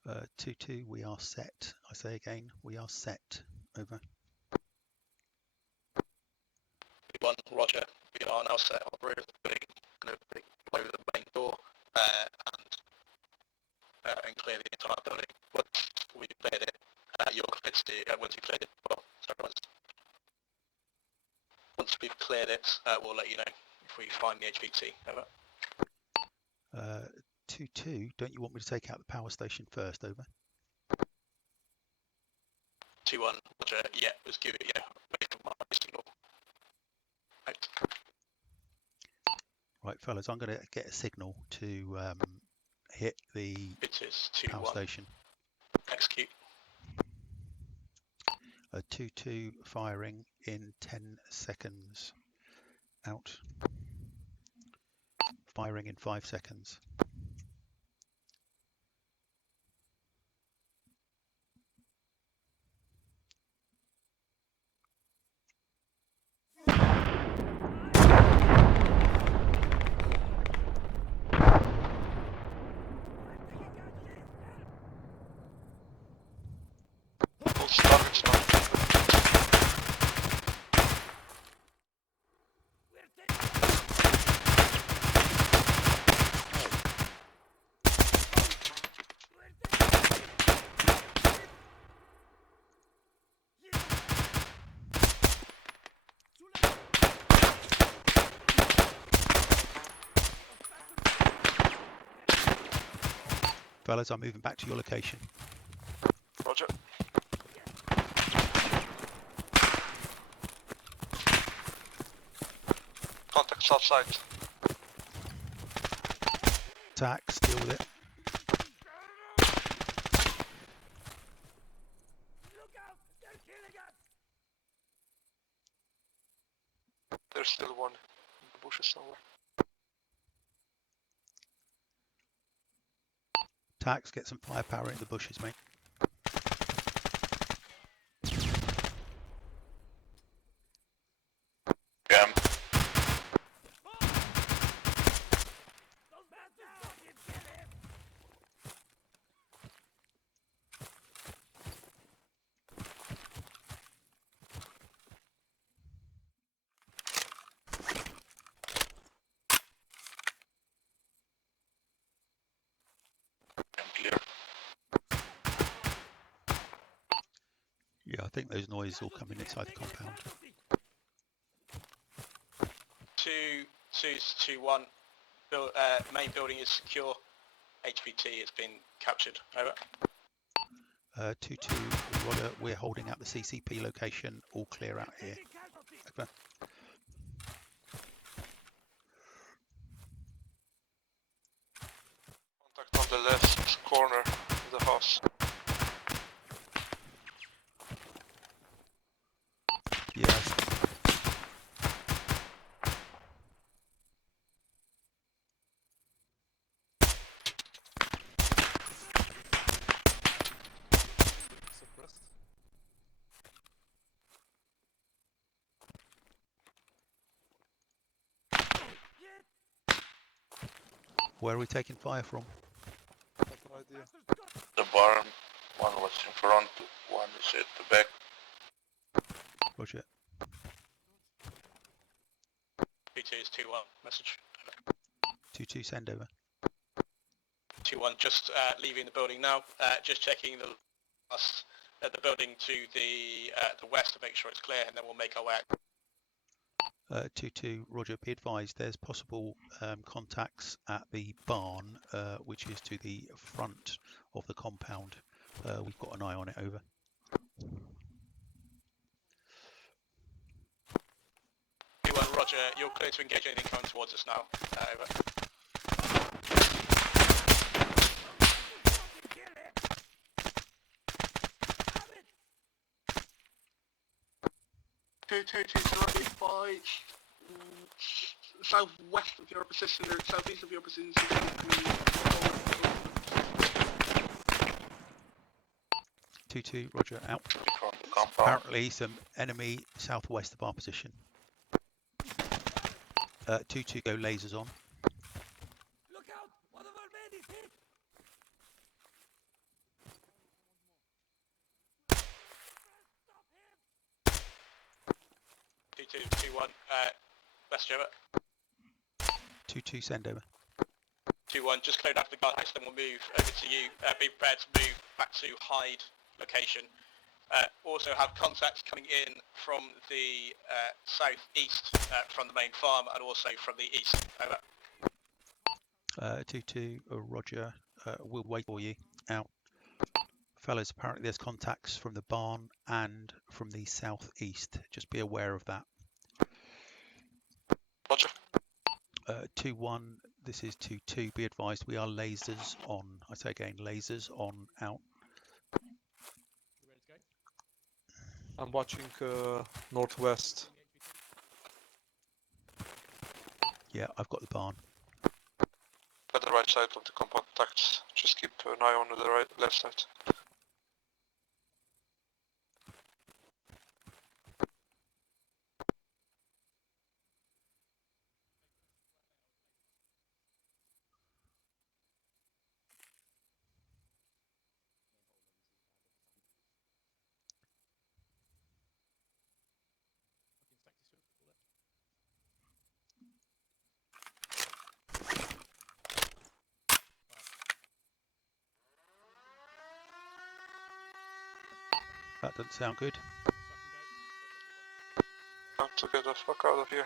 over. 2-2, we are set. I say again, we are set. Over. 2-1, roger. We are now set on road. Going to blow the main door and clear the entire building. Once we've cleared it, you're cleared to once you've cleared it. Well, sorry, once we've cleared it, we'll let you know if we find the HVT. Over. 2-2, don't you want me to take out the power station first? Over. 2-1, roger. Yeah, let's give it. Yeah, make a signal. Right. Right, fellas, I'm going to get a signal to hit the It is power 2-1. station. Execute. 2-2, firing in 10 seconds. Out. Firing in 5 seconds. Full start, start. Fellas, I'm moving back to your location. Roger. Contacts outside. Tax, deal with it. There's still one in the bushes somewhere. Tax, get some firepower in the bushes, mate. Yeah. Yeah, I think those noises all coming inside the compound. 2-2-1. Main building is secure. HVT has been captured. Over. 2-2, Roger, we're holding at the CCP location. All clear out here. Over. Contact on the left corner of the house. Yes. Suppressed. Where are we taking fire from? Have no idea. The barn, one was in front, one is at the back. Roger. 2-2 is 2-1. Message. 2-2, send over. 2-1. Just leaving the building now. Just checking the last the building to the west to make sure it's clear, and then we'll make our way out. 2-2, Roger, be advised there's possible contacts at the barn, which is to the front of the compound. We've got an eye on it, over. Roger, you're clear to engage anything coming towards us now. Over. Southwest of your position or southeast of your position. 2-2, Roger, out. From the compound. Apparently some enemy southwest of our position. 2-2, go lasers on. Look out! One of our men is hit! 2-2-2-1. West Java. 2-2, send over. 2-1. Just cleared out the guardhouse, then we'll move over to you. Be prepared to move back to Hyde location. Also have contacts coming in from the southeast from the main farm and also from the east. Over. 2-2, Roger, we'll wait for you. Out. Fellas, apparently there's contacts from the barn and from the southeast. Just be aware of that. Roger. 2-1, this is 2-2. Be advised, we are lasers on. I say again, lasers on, out. I'm watching northwest. Yeah, I've got the barn. At the right side of the contacts. Just keep an eye on the left side. That doesn't sound good. Time to get the fuck out of here.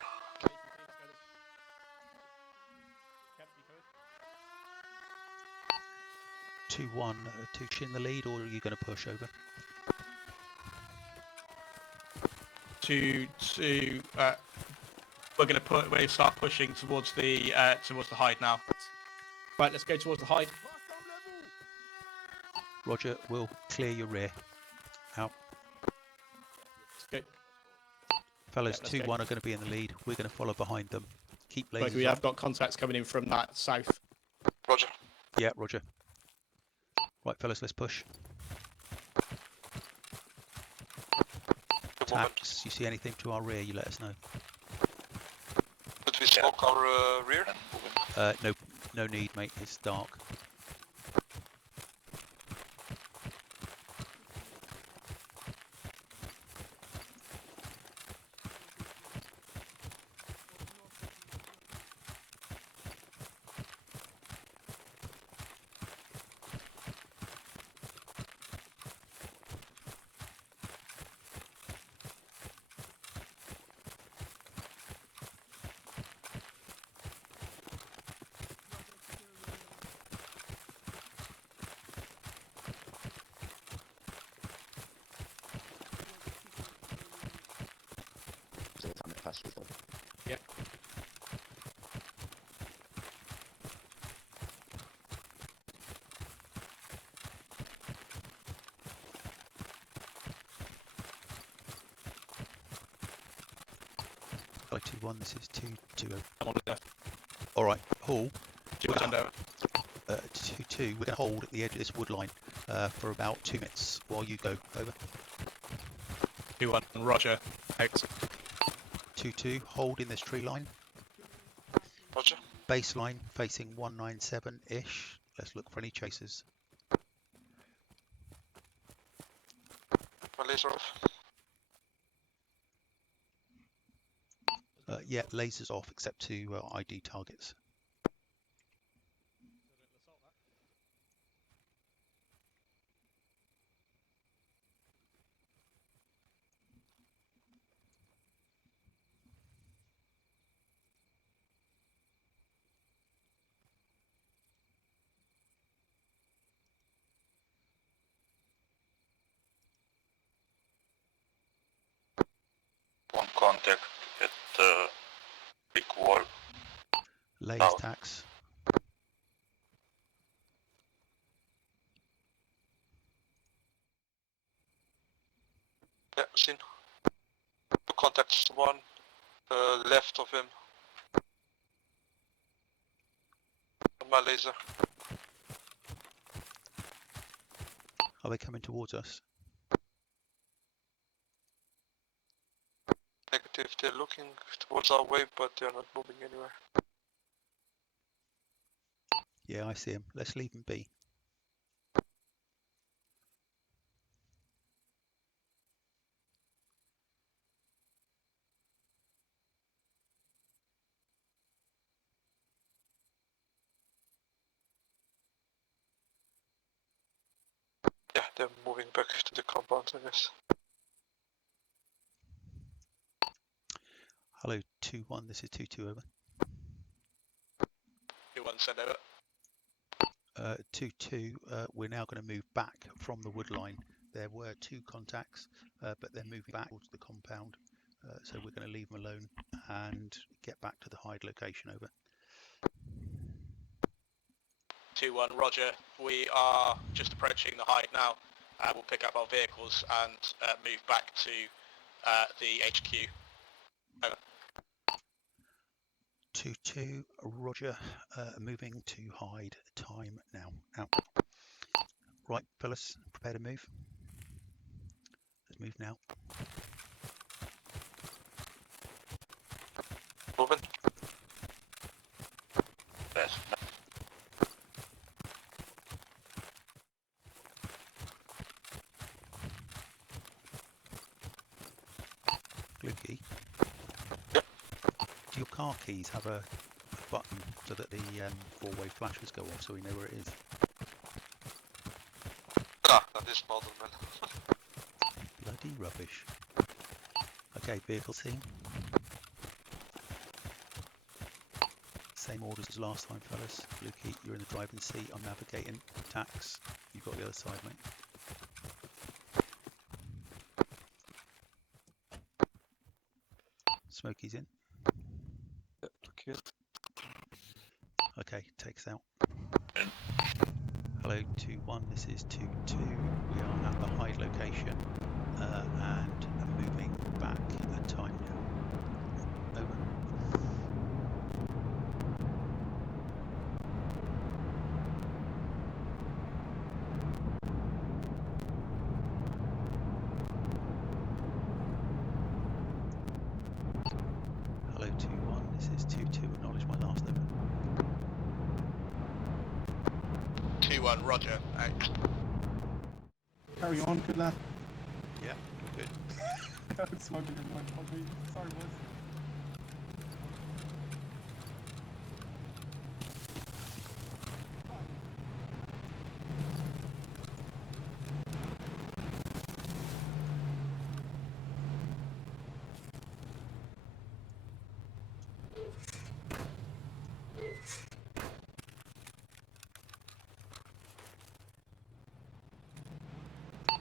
2-1, Tucci in the lead, or are you going to push over? 2-2. We're going to start pushing towards the Hyde now. Right, let's go towards the Hyde. Roger, we'll clear your rear. Out. Let's go. Fellas, Yeah, 2-1 are going to be in the lead. We're going to follow behind them. Keep lasers We on. have got contacts coming in from that south. Roger. Yeah, Roger. Right, fellas, let's push. Good moment. Tax, you see anything to our rear, you let us know. Did we smoke our rear? No need, mate. It's dark. fast as well. Yep. Hello 2-1, this is 2-2. I'm on the left. Alright, Hall. 2-1 send over. 2-2, we're going to hold at the edge of this wood line for about 2 minutes while you go. Over. 2-1, roger. Out. 2-2, hold in this tree line. Roger. Baseline facing 197-ish. Let's look for any chasers. My laser off. Yeah, lasers off except to ID targets. One contact at brick wall. Laser Out. tax. Yeah, seen. Two contacts, one left of him. My laser. Are they coming towards us? Negative, they're looking towards our way, but they're not moving anywhere. Yeah, I see them. Let's leave them be. Yeah, they're moving back to the compound, I guess. Hello 2-1, this is 2-2 over. 2-1 send over. 2-2, we're now going to move back from the wood line. There were 2 contacts, but they're moving back towards the compound. So we're going to leave them alone and get back to the hide location. Over. 2-1 roger. We are just approaching the hide now. We'll pick up our vehicles and move back to the HQ. Over. 2-2, roger, moving to hide, time now, out. Right, fellas, prepare to move. Let's move now. Moving. Yes. Gluky. Yep. Do your car keys have a button so that the 4-way flashers go off so we know where it is? Ah, that is model, man. Bloody rubbish. Okay, vehicle team. Same orders as last time, fellas. Lukey, you're in the driving seat. I'm navigating. Tax, you've got the other side, mate. Smokey's in. Yeah, okay. Okay, takes out. Hello 2-1, this is 2-2. We are at the hide location and moving back at time now. Over. Hello 2-1, this is 2-2. Acknowledge my last over. 2-1 roger. Out. Carry on, good lad. Yeah, we're good. I'm smoking in my coffee. Sorry, boys.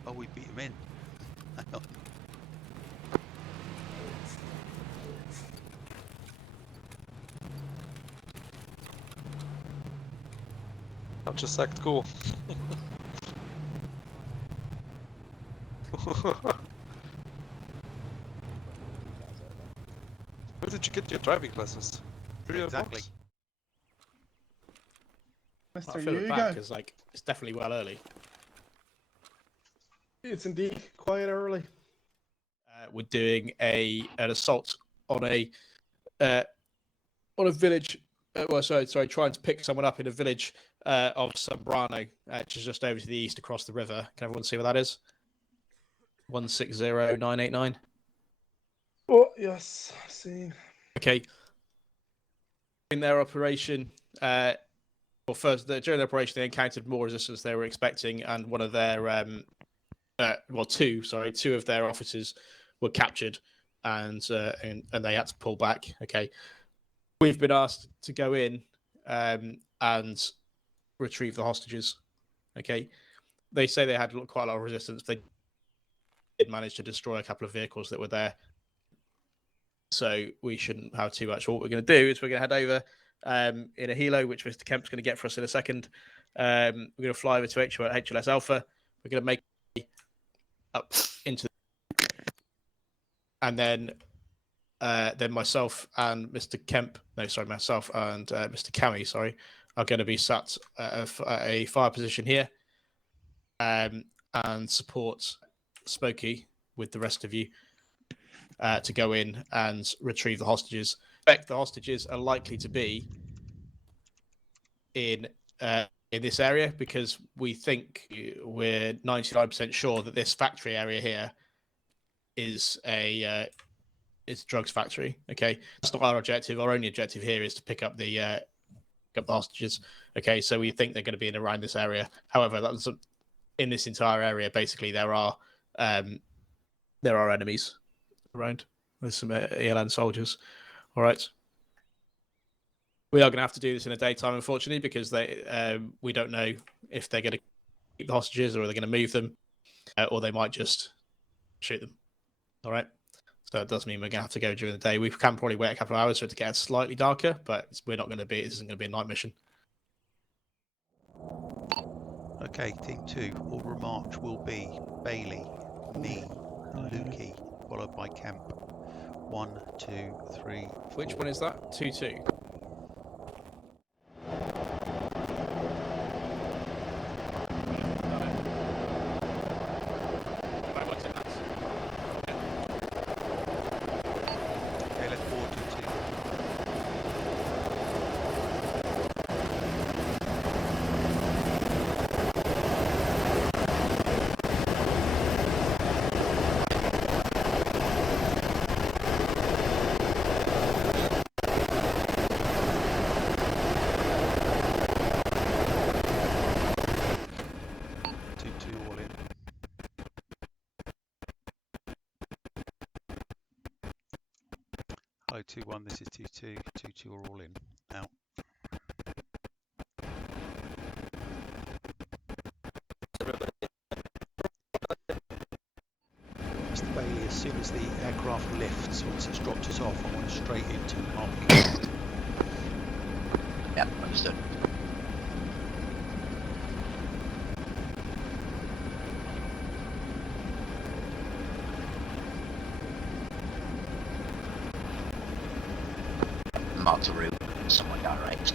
Oh, we beat him in. Hang on. I'll just act cool. Where did you get your driving lessons? Exactly. I Mr. feel it bad Hugo, because like it's definitely well early. it's indeed quite early. We're doing an assault on a village. Well, sorry, trying to pick someone up in a village of Sombrano, which is just over to the east across the river. Can everyone see what that is? 160989. Oh, yes, see. Okay. In their operation, during their operation, they encountered more resistance than they were expecting, and one of their, two of their officers were captured, and they had to pull back. Okay, we've been asked to go in and retrieve the hostages. Okay, they say they had quite a lot of resistance. They did manage to destroy a couple of vehicles that were there. So we shouldn't have too much. What we're going to do is we're going to head over in a helo, which Mr. Kemp's going to get for us in a second. We're going to fly over to HLS Alpha. We're going to make up into, and then myself and Mr. myself and Mr. Cammy, are going to be sat at a fire position here, and support Smokey with the rest of you. To go in and retrieve the hostages. The hostages are likely to be in this area because we're 99% sure that this factory area here is a drugs factory. Okay, that's not our objective. Our only objective here is to pick up the hostages. Okay, so we think they're going to be in around this area. However, in this entire area, basically there are enemies around. There's some ELN soldiers. All right. We are going to have to do this in the daytime, unfortunately, because we don't know if they're going to keep the hostages or they're going to move them, or they might just shoot them. All right. So it does mean we're going to have to go during the day. We can probably wait a couple of hours for it to get slightly darker, but we're not going to be. This isn't going to be a night mission. Okay, Team 2, order of march will be Bailey, me, Lukey, followed by Kemp. 1, 2, 3. Which one is that? 2-2. Okay, let's board 2-2. Hello 2-1, this is 2-2. 2-2 are all in. Out. Mr. Bailey, as soon as the aircraft lifts, once it's dropped us off, I want us straight into ARMA. Yep, understood. Marked a route somewhere direct.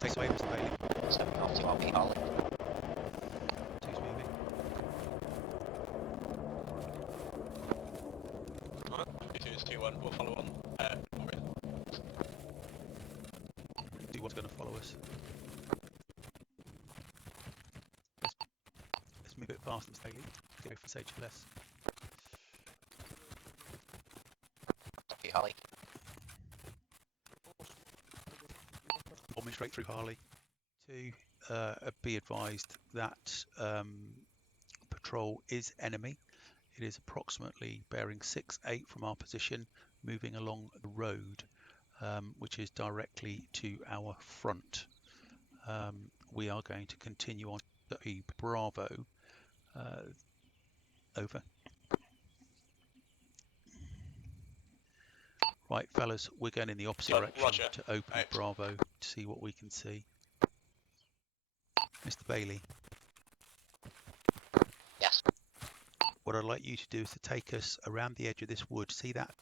Take away, Mr. Bailey. Stepping off to RP Harley. 2's moving. Alright, 2 is 2-1, we'll follow on. 2-1's going to follow us. Let's move a bit fast, Mr. Bailey. Go for this HLS. RP Harley. straight through Harley. 2, be advised that patrol is enemy. It is approximately bearing 6-8 from our position, moving along the road, which is directly to our front. We are going to continue on to Bravo. Over. Right, fellas, we're going in the opposite direction Roger. to open Out. Bravo to see what we can see. Mr. Bailey. Yes. What I'd like you to do is to take us around the edge of this wood. See that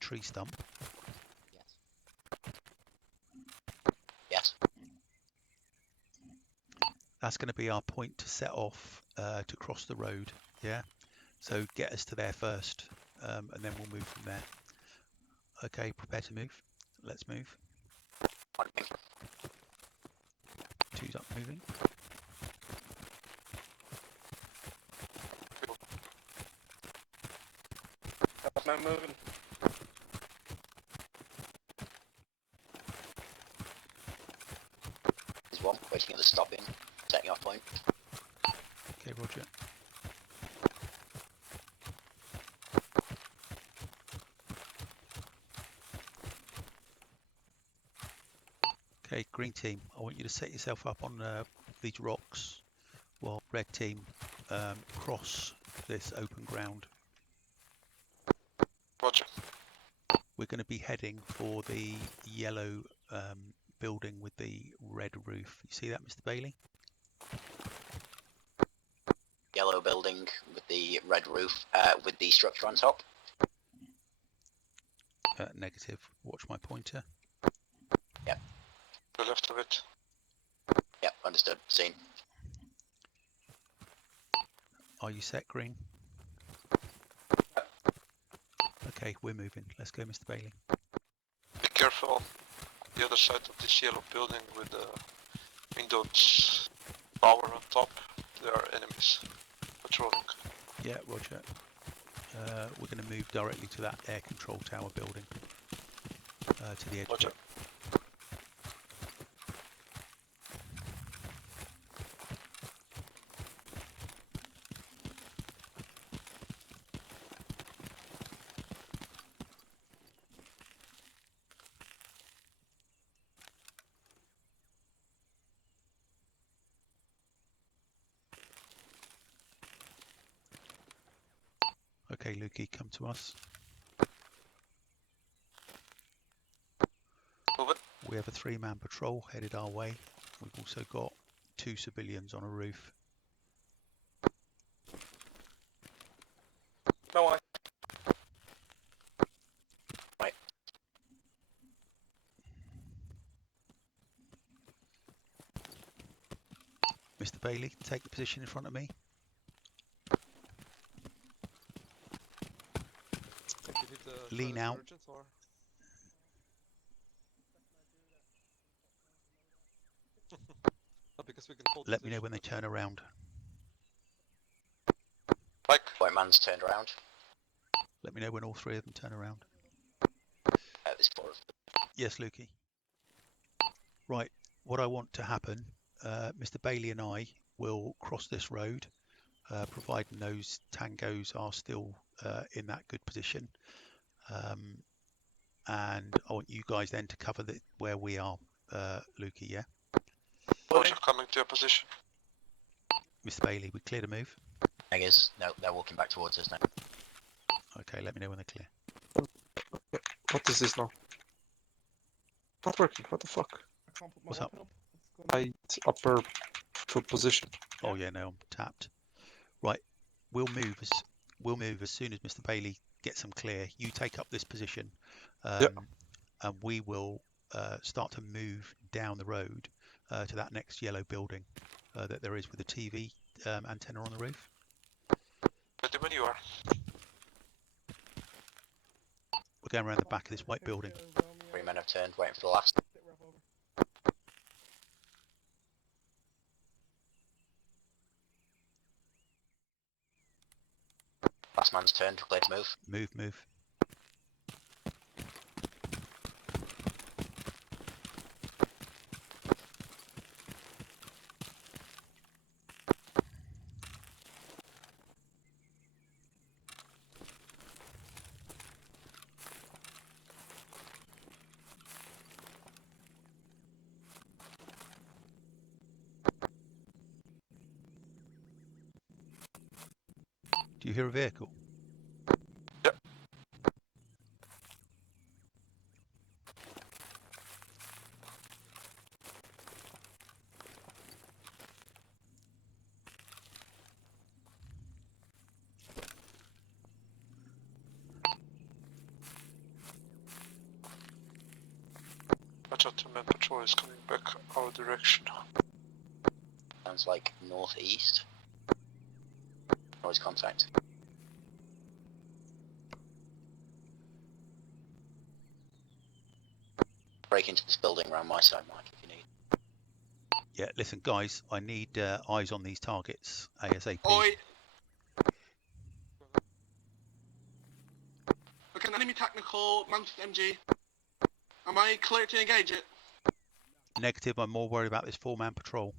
tree stump? Yes. Yes. That's going to be our point to set off to cross the road. Yeah. So get us to there first, and then we'll move from there. Okay, prepare to move. Let's move. 2's up, moving. Man moving. There's one waiting at the stopping, setting off point. Okay, roger. Okay, green team, I want you to set yourself up on these rocks while red team cross this open ground. Roger. We're going to be heading for the yellow building with the red roof. You see that, Mr. Bailey? Yellow building with the red roof, with the structure on top. Negative. Watch my pointer. Yep. To the left of it. Yep, understood. Seen. Are you set, green? Okay, we're moving. Let's go, Mr. Bailey. Be careful on the other side of this yellow building with the windows power on top. There are enemies patrolling. Yeah, roger. We're going to move directly to that air control tower building. To the edge. Roger. Okay, Lukey, come to us. Move it. We have a 3-man patrol headed our way. We've also got 2 civilians on a roof. No, I. Right. Mr. Bailey, take the position in front of me. Lean out. Or... because we can hold Let me know when they turn around. Mike. White man's turned around. Let me know when all 3 of them turn around. There's 4 of them. Yes, Lukey. Right, what I want to happen, Mr. Bailey and I will cross this road, providing those tangos are still in that good position. And I want you guys then to cover where we are, Lukey, yeah? Roger, coming to your position. Mr. Bailey, we clear to move? Thing is, no, they're walking back towards us now. Okay, let me know when they're clear. What is this now? Not working, what the fuck? What's up? My upper foot position. Oh yeah, no, I'm tapped. Right, we'll move as soon as Mr. Bailey gets them clear. You take up this position, and we will start to move down the road to that next yellow building that there is with the TV antenna on the roof. Ready when you are. We're going around the back of this white building. 3 men have turned, waiting for the last. Last man's turned, clear to move. Move. Do you hear a vehicle? Yep. Watch out, two-man patrol is coming back our direction. Sounds like northeast. Noise contact. Break into this building around my side, Mike, if you need. Yeah, listen, guys, I need eyes on these targets ASAP. Oi! Look, an enemy technical mounted MG. Am I clear to engage it? Negative, I'm more worried about this 4-man patrol.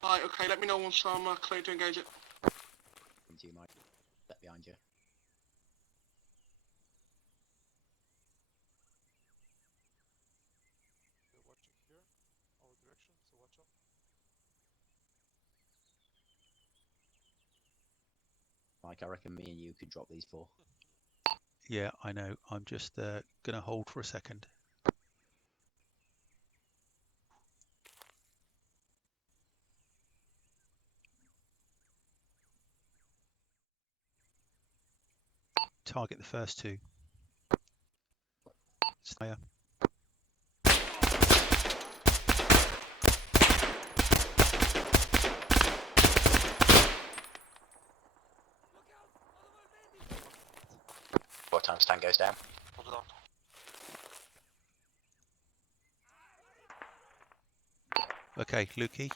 Right, okay, let me know once I'm clear to engage it. Into you, Mike. Step behind you. They're watching here, our direction, so watch out. Mike, I reckon me and you could drop these 4. Yeah, I know. I'm just going to hold for a second. Target the first 2. Slayer. Four times 10 goes down. Hold on. Okay, Lukey,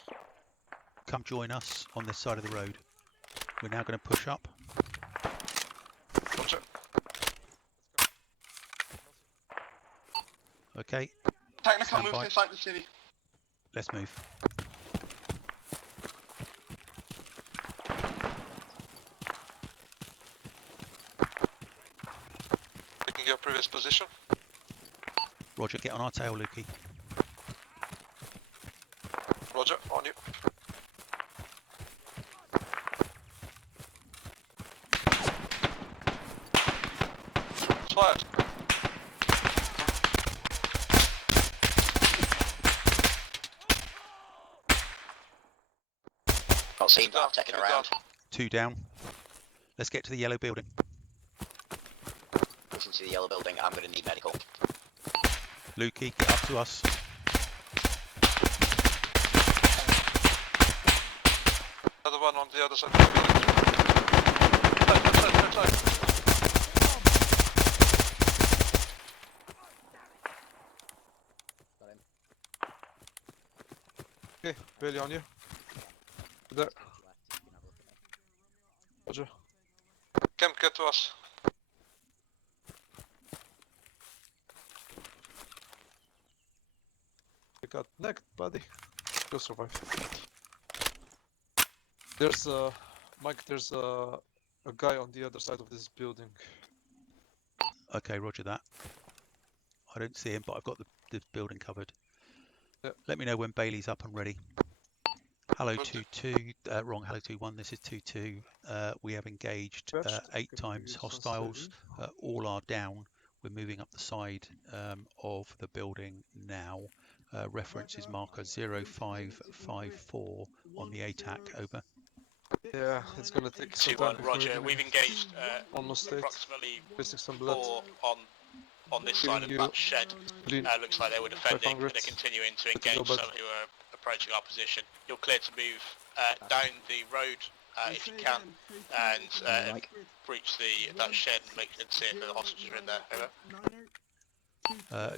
come join us on this side of the road. We're now going to push up. Roger. Okay, Technical Stand moves by. inside the city. let's move. Taking your previous position. Roger, get on our tail, Lukey. Roger, on you. Fired. Not seen, but I've taken Two a round. 2 down. Let's get to the yellow building. Listen to the yellow building. I'm going to need medical. Lukey, get up to us. Another one on the other side of the building. Left. Got him. Okay, Bailey on you. There. Left, you can have a look at me. Roger. Camp, get to us. You got necked, buddy. You'll survive. There's Mike, there's a guy on the other side of this building. Okay, roger that. I don't see him, but I've got the building covered. Yep. Let me know when Bailey's up and ready. Hello Roger. 2-2, wrong, hello 2-1, this is 2-2. We have engaged Patched. 8 Can times you hostiles, translate? all are down. We're moving up the side of the building now. Reference is marker 0554 on the ATAC, over. Yeah, it's gonna take some 2-1, time before Roger. you're We've engaged almost 8. approximately Wasting some blood. 4 on this side of Giving that shed. Clean. Looks like they were defending and 500. they're continuing to Good to go, engage bud. some who are approaching our position. You're clear to move down the road if you can and Mike. breach that shed and see if the hostages are in there. Over.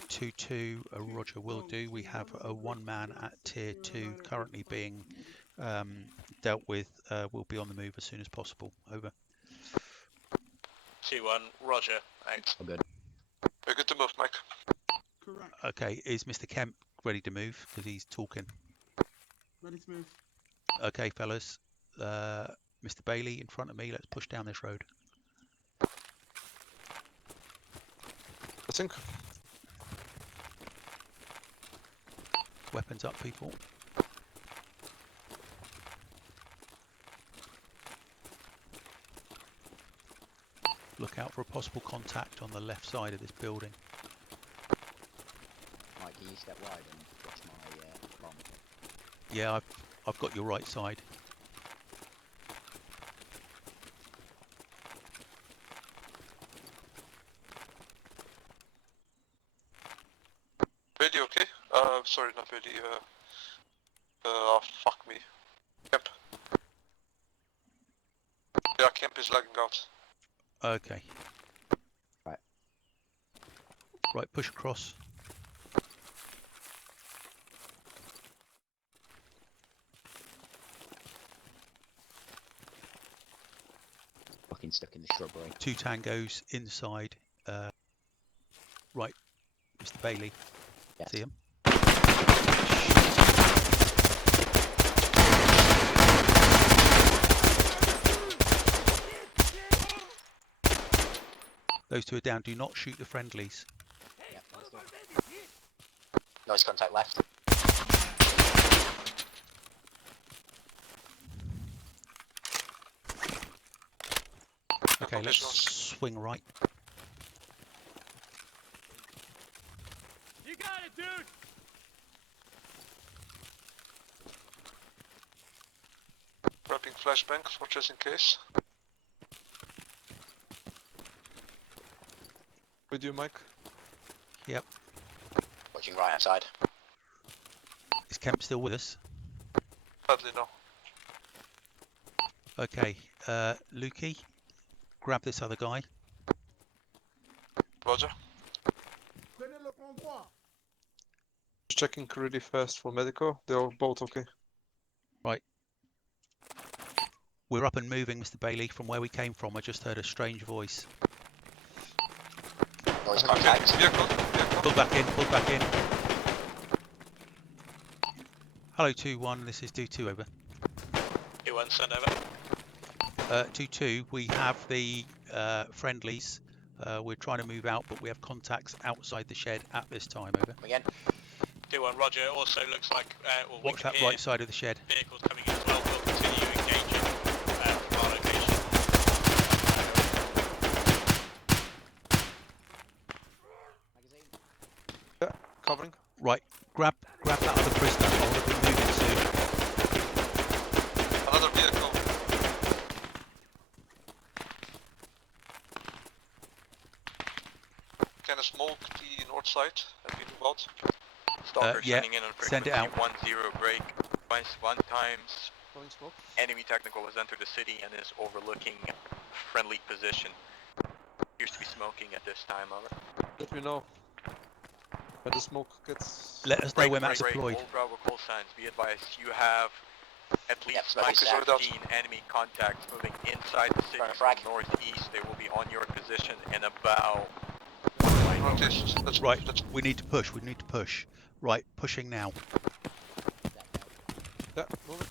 2-2, Roger, will do. We have a 1-man at tier 2 currently being dealt with. Will be on the move as soon as possible. Over. 2-1, Roger. Out. All good. We're good to move, Mike. Correct. Okay, is Mr. Kemp ready to move? Because he's talking. Ready to move. Okay, fellas. Mr. Bailey in front of me. Let's push down this road. I think. Weapons up, people. look out for a possible contact on the left side of this building. Mike, can you step wide and watch my bomb? Yeah, I've got your right side. Really okay? Sorry, not really. Fuck me. Camp. Yeah, camp is lagging out. Okay. Right. Right, push across. Fucking stuck in the shrubbery. 2 tangos inside. Right, Mr. Bailey. Yes. See him? Those 2 are down. Do not shoot the friendlies. Yep, that's good. Noise contact left. Okay, let's swing right. You got it, dude! Wrapping flashbang for just in case. With you, Mike. Yep. Watching right outside. Is Kemp still with us? Sadly, no. Okay, Lukey, grab this other guy. Roger. Just checking really fast for medical. They're both okay. Right. We're up and moving, Mr. Bailey, from where we came from. I just heard a strange voice. Noise contact. Vehicle. Pull back in, pull back in. Hello, 2-1, this is 2-2, over. 2-1, send over. 2-2, we have the friendlies. We're trying to move out, but we have contacts outside the shed at this time, over. Again. 2-1, roger. Also looks like we Watch can that hear right side of the shed. vehicles coming in as well. We'll continue engaging from our location. Yeah, covering. Right, grab that other prisoner. I want to be moving soon. Another vehicle. Can I smoke the north side and we move out? Stalker yeah, sending in on send it frequency out. 10 break. One times Going smoke. enemy technical has entered the city and is overlooking friendly position. Appears to be smoking at this time, over. Let me know when the smoke gets. Let us know when that's break. deployed. All Bravo call signs. Be advised, you have at least smoke is out. 15 enemy contacts moving inside the city Front from frag. northeast. They will be on your position in about... Northeast. Right, we need to push, we need to push. Right, pushing now. Yeah, moving.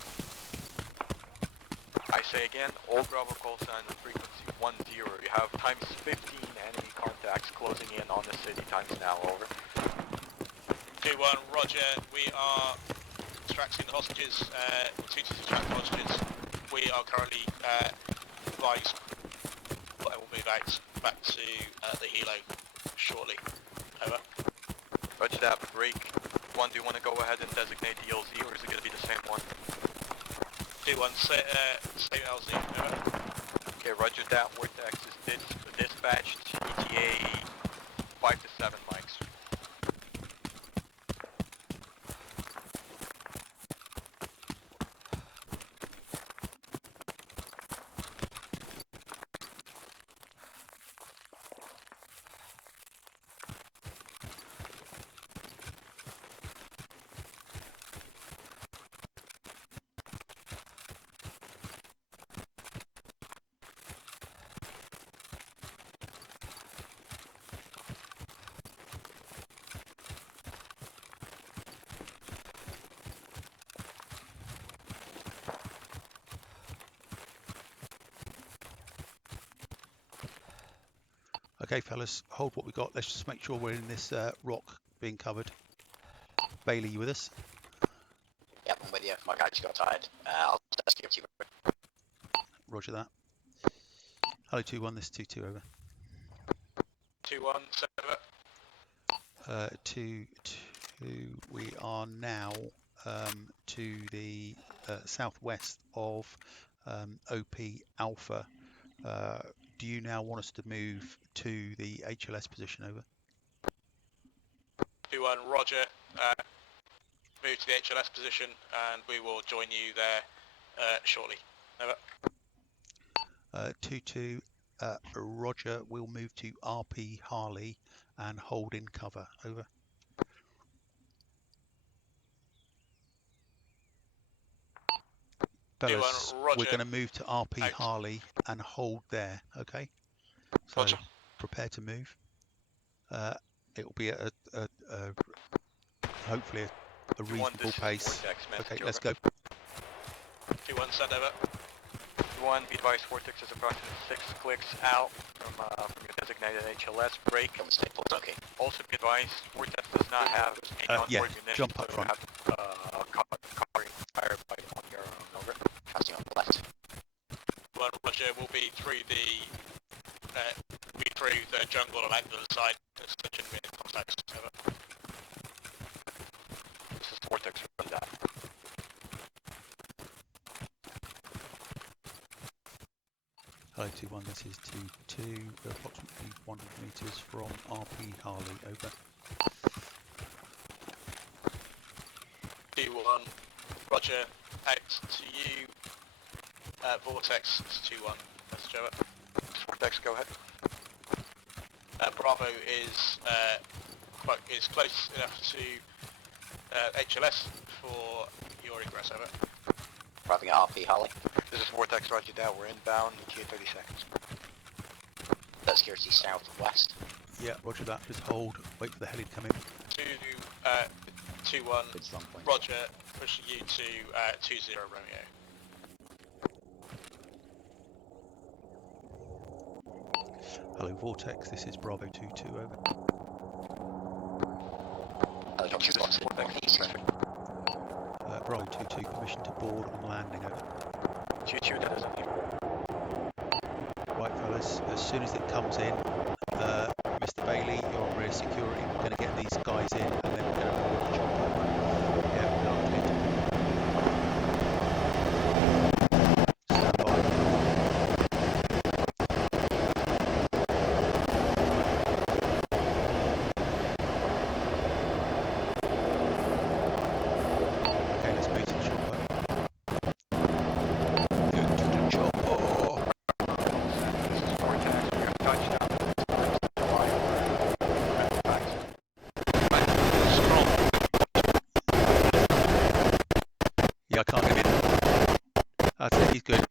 I say again, all Bravo call signs on frequency 10. You have times 15 enemy contacts closing in on the city times now, over. 2-1, roger. We are extracting the hostages. 2 to extract the hostages. We are currently advised that I will move out back to the helo shortly. Over. Roger that, break. One, do you want to go ahead and designate the LZ, or is it going to be the same one? 2-1, same LZ. Over. Okay, roger that. Vortex is dispatched. ETA 5 to 7 mics. Okay, fellas, hold what we got. Let's just make sure we're in this rock being covered. Bailey, you with us? Yep, I'm with you. My guy just got tired. I'll just give it to you. Roger that. Hello, 2-1, this is 2-2, over. 2-2, we are now to the southwest of OP Alpha. Do you now want us to move to the HLS position? Over. 2-1, roger. Move to the HLS position and we will join you there shortly. Over. 2-2, roger. We'll move to RP Harley and hold in cover. Over. Fellas, we're going to move to RP Out. Harley and hold there. Okay. So Roger. prepare to move. It will be at a hopefully a reasonable pace. Okay, let's go. 2-1, send over. 2-1, be advised, Vortex is approximately 6 clicks out from your designated HLS. Break. Okay. Also be advised, Vortex does not have any Yeah, onboard munitions. jump up so front. have covering fire on your own. Over. Passing on the left. 1, roger. We'll be through the jungle and out to the side. It's such a minute contact. Over. This is Vortex from that. Hello 2-1, this is 2-2. We're approximately 100 meters from RP Harley. Over. 2-1, roger. Out to you. Vortex, it's 2-1. That's Joe. Vortex, go ahead. Bravo is close enough to HLS for your ingress. Over. Arriving at RP Harley. This is Vortex, roger that. We're inbound, in 30 seconds. That's security southwest. Yeah, roger that. Just hold. Wait for the heli to come in. 2-1, Good strong point. roger. Pushing you to 2-0 Romeo. Hello Vortex, this is Bravo 2-2. Over. Helicopter spots northeast. Bravo 2-2, permission to board on landing. Over. 2-2, that is Right, fellas, as soon as it comes in, Mr. Bailey, you're on rear security. We're going to get these guys in and then we're going to board the chopper. Yeah, we are clear. Stand by. Okay, let's move to the chopper. Get to the chopper. Yeah, I can't get in. That's it, he's good.